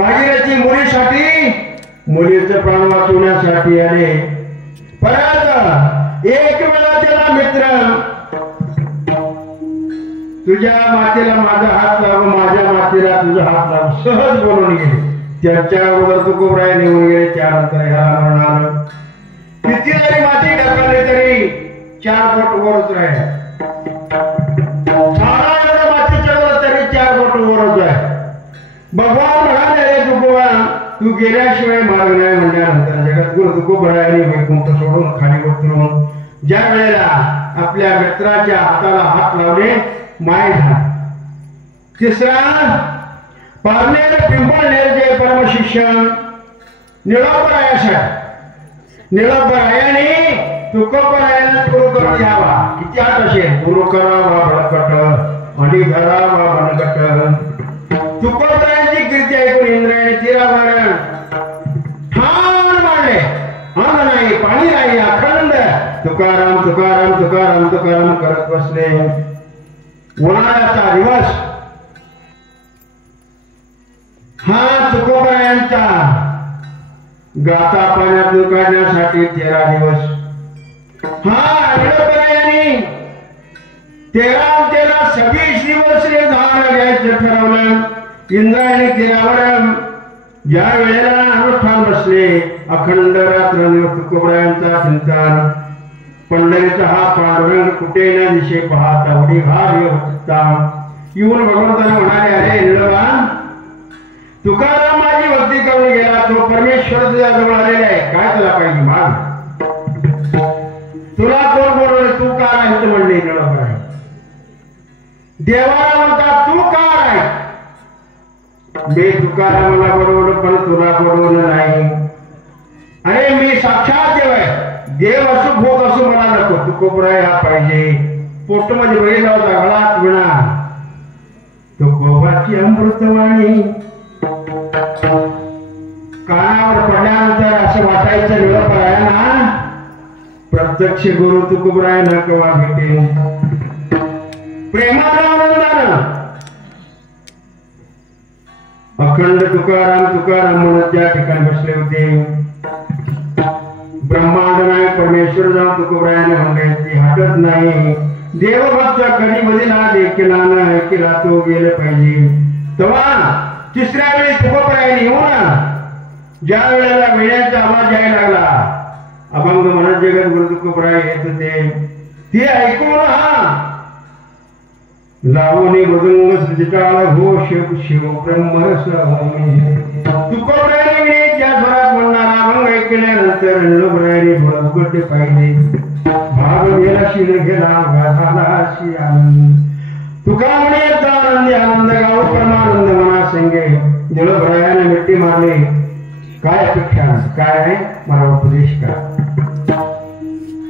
भागीरथी मुलीसाठी मुलीचं प्राण वाचवण्यासाठी आले. परत एक वेळा त्याला मित्र तुझ्या मातेला माझा हात लाव माझ्या मातेला तुझा हात लाव सहज बोलून गेले. त्यांच्या अगोदर तुकोबराय निघून गेले. त्यानंतर ह्याला मरण आलं. किती जरी माती ढकलली तरी 4 फूट वरच राहिला. माती चढवलं तरी 4 फूट वरच आहे. भगवान म्हणाले रे तुकोबा तू गेल्याशिवाय मार्ग नाही म्हणल्यानंतर जगद्गुरु तुकोबरायांनी वैकुंठ सोडून खाली उतरून ज्या वेळेला आपल्या मित्राच्या हाताला हात लावले माय झाला. तिसरा पारनेर पिंपळनेरचे परमशिष्य निळोपरायासाठी निळोपरायाने तुकोबरायाला गुरु करून द्यावा. किती हात असेल गुरु करावा बळकट आणि धरावा बनकट. तुकोबरायांची कीर्ती ऐकून इंद्रायणी तीरावर ठाण मांडले. अन्न नाही पाणी नाही अखंड तुकाराम तुकाराम तुकाराम तुकाराम करत बसले. उन्हाळ्याचा दिवस हा तुकोबरायांचा गाता पाण्यातून काढण्यासाठी 13 दिवस हा निळोपरायांनी 13 26 दिवस निर्धार घ्यायचं ठरवलं. इंद्रायणी तीरावर ज्या वेळेला अनुष्ठान बसले अखंड रात्र तुकोबरायांचा चिंतन. पंढरीचा हा पांडुरंग कुठे न दिशे पाहता उडी घाल येऊन भगवंताने म्हणाले अरे निळोबा तुकाराम माझी भक्ती करून गेला तो परमेश्वर तुझ्या जवळ आलेला आहे. काय तुला पाहिजे माग. तुला कोण बोलवले तू का नाही म्हणले निळोबा. देवाला म्हणतात तू का आहे. मी तुकारामाला बरोबर पण तुला बरोबर नाही. अरे मी साक्षात देव आहे. देव असो भोग असो मला नको. तुकोबराय हा पाहिजे. पोटमध्ये बैल होता गळात विणा तुकोबाची अमृतवाणी. कानावर पडल्यानंतर असं वाटायचं निळोपरायांना प्रत्यक्ष गुरु तुकोबरायांना केव्हा भेटेल. प्रेमाला आनंदानं अखंड तुकाराम तुकाराम म्हणत त्या ठिकाणी बसले होते. ब्रह्मांड नाही परमेश्वर जाऊन तुकोबरायाने म्हणले ती हटत नाही. देवभक्त कधी बदला देखील ऐकला तो गेले पाहिजे. तेव्हा तिसऱ्या वेळी तुकोबरायाने येऊन ज्या वेळेला वेळाचा आवाज यायला लागला अभंग म्हणत जगद्गुरु तुकोबराय येत होते. ते ऐकून हा लावणी मृदंग सृजकाळ घोष शिव ब्रह्मरस तुकोबरायाने ज्या स्वरात म्हणणारा अभंग ऐकल्यानंतर निळोपरायाने डोळे उघडले पाहिजे. भाग गेला शिर गेला झाला अशी आनंद. तुका म्हणे आनंदी आनंद गाव परमानंद मना संगे. निळोपरायाने मिठी मारले. काय अपेक्षा काय आहे मला उपदेश करा.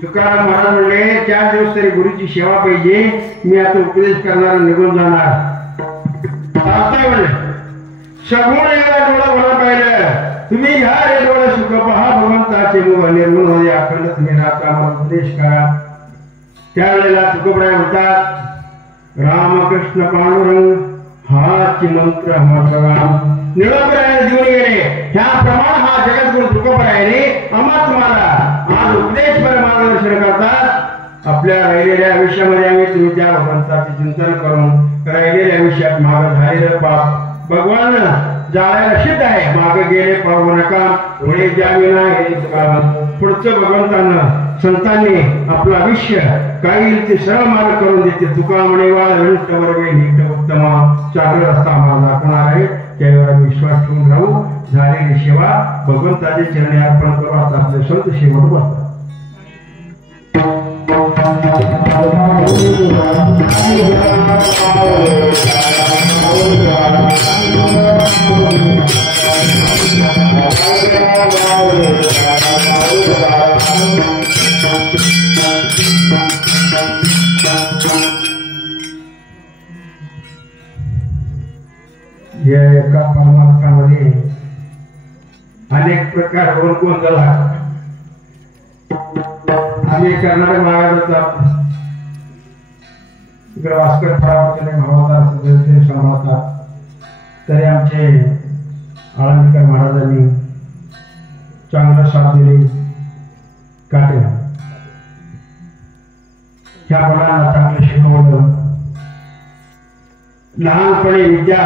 तुकाराम महाराज म्हणले 4 दिवस तरी गुरुची सेवा पाहिजे. मी आता उपदेश करणार निघून जाणार. म्हणले सगुण एका डोळा म्हणा पाहिलं तुम्ही घ्या रे डोळे सुख पहा भगवंताचे मुख निर्मळ होते अखंड तुम्ही राहता मला उपदेश करा. त्यावेळेला तुकोबराय म्हणतात रामकृष्ण पांडुरंग हाच मंत्र राम. निळोपरायाने देऊन गेले. ह्याप्रमाणे हा जगद्गुरु तुकोबरायाने आम्हा तुम्हाला आज उपदेशपर मार्गदर्शन करतात. आपल्या राहिलेल्या आयुष्यामध्ये आम्ही तुम्ही त्या भगवंताचे चिंतन करून राहिलेल्या आयुष्यात माग झालेलं पाप भगवान जाळायला सिद्ध आहे. माग गेले पाहू नका पुढे जावे नाही. पुढचं भगवंतानं संतांनी आपलं आयुष्य काही ते सरळ मार्ग करून देते. तुका म्हणे वा वर्गे नीट उत्तम चांगला रस्ता आम्हाला दाखवणार आहे. त्यावर विश्वास ठेवून राहू. झालेली सेवा भगवंताचे चरणी अर्पण करू. आता आपले संत शेवट बसतात. या एका परमार्थामध्ये अनेक प्रकार गोंधळ आम्ही कर्नाटक भागात इकडे भास्कर फळावरचे भावतात तरी आमचे आळंदीकर महाराजांनी चांगलं साथ दिली. काटे ह्या मुलांना चांगलं शिकवलं. लहानपणी विद्या,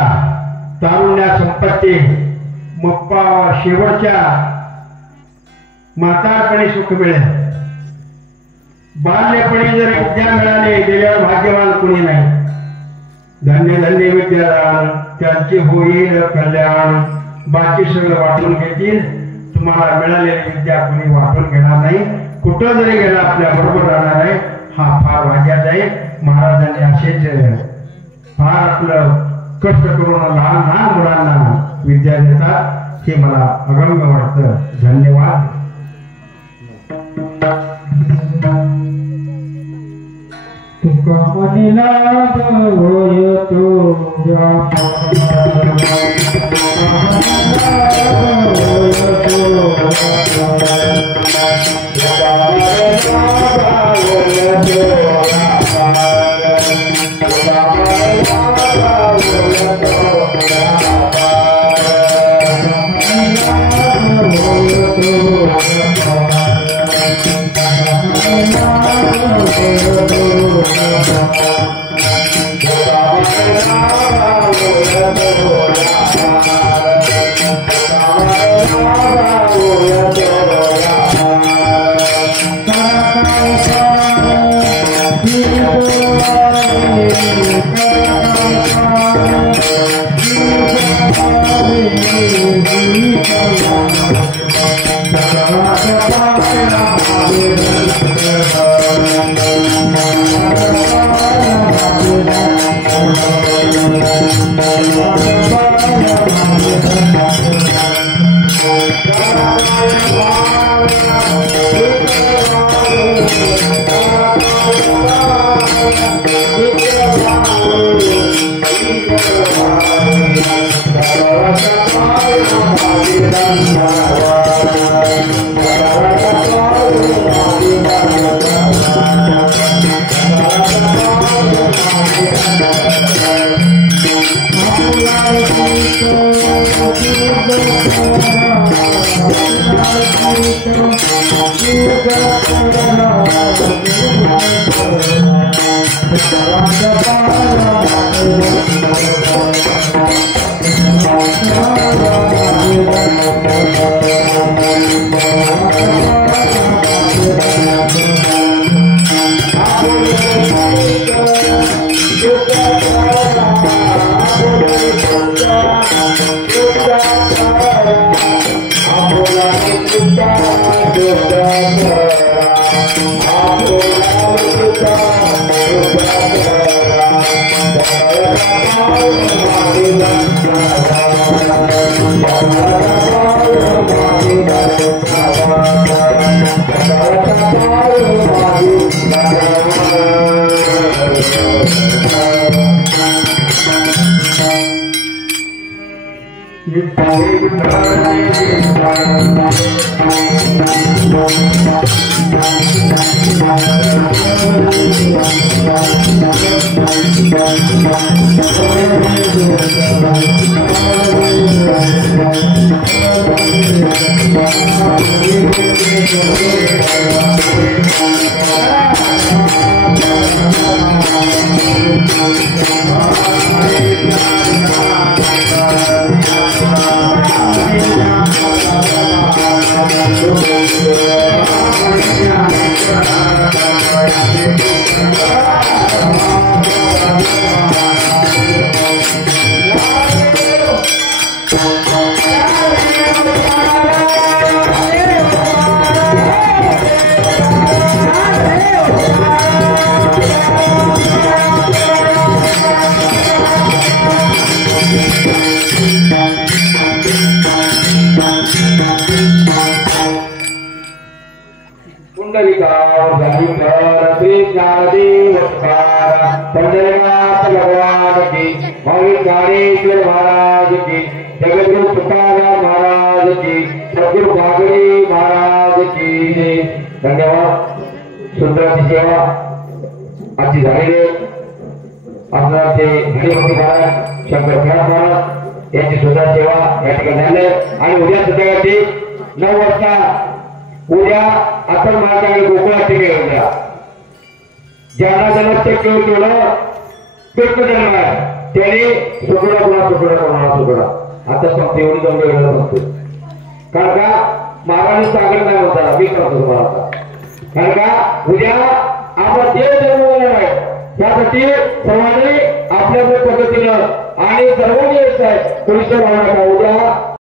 तारुण्या संपत्ती, मग शेवटच्या म्हातारपणी सुख मिळेल. बाल्यपणी जर विद्या मिळाली गेल्यावर भाग्यवान कुणी नाही. धन्य धन्य विद्यादान, त्यांचे होईल कल्याण. बाकी सगळं वाटून घेतील, तुम्हाला मिळालेली विद्या कुणी वाटून घेणार नाही. कुठं जरी गेला आपल्या बरोबर राहणार आहे. हा फार भाग्याचा आहे. महाराजांनी असेच फार आपलं कष्ट करून लहान लहान मुलांना विद्या देतात. हे मला अगम्य वाटतं. धन्यवाद. तुका मनीला होयतो यांची सुद्धा सेवा या ठिकाणी झाले आणि उद्या संध्याकाळी 9 वाजता उद्या आपण महाराजांनी गोकुळाची मिळवून द्या ज्यांना ज्यांना शक्य होईल तेवढं पेट देणार त्याने सुकडा आता सांगतो एवढी जण वेळेला सांगतो कारण का महाराज सांगत नाही म्हणता मी करतो तुम्हाला कारण का उद्या आपण देव जन्म आहे त्यासाठी सर्वांनी आपल्या पद्धतीनं आणि सर्वांनी यायचं आहे उद्या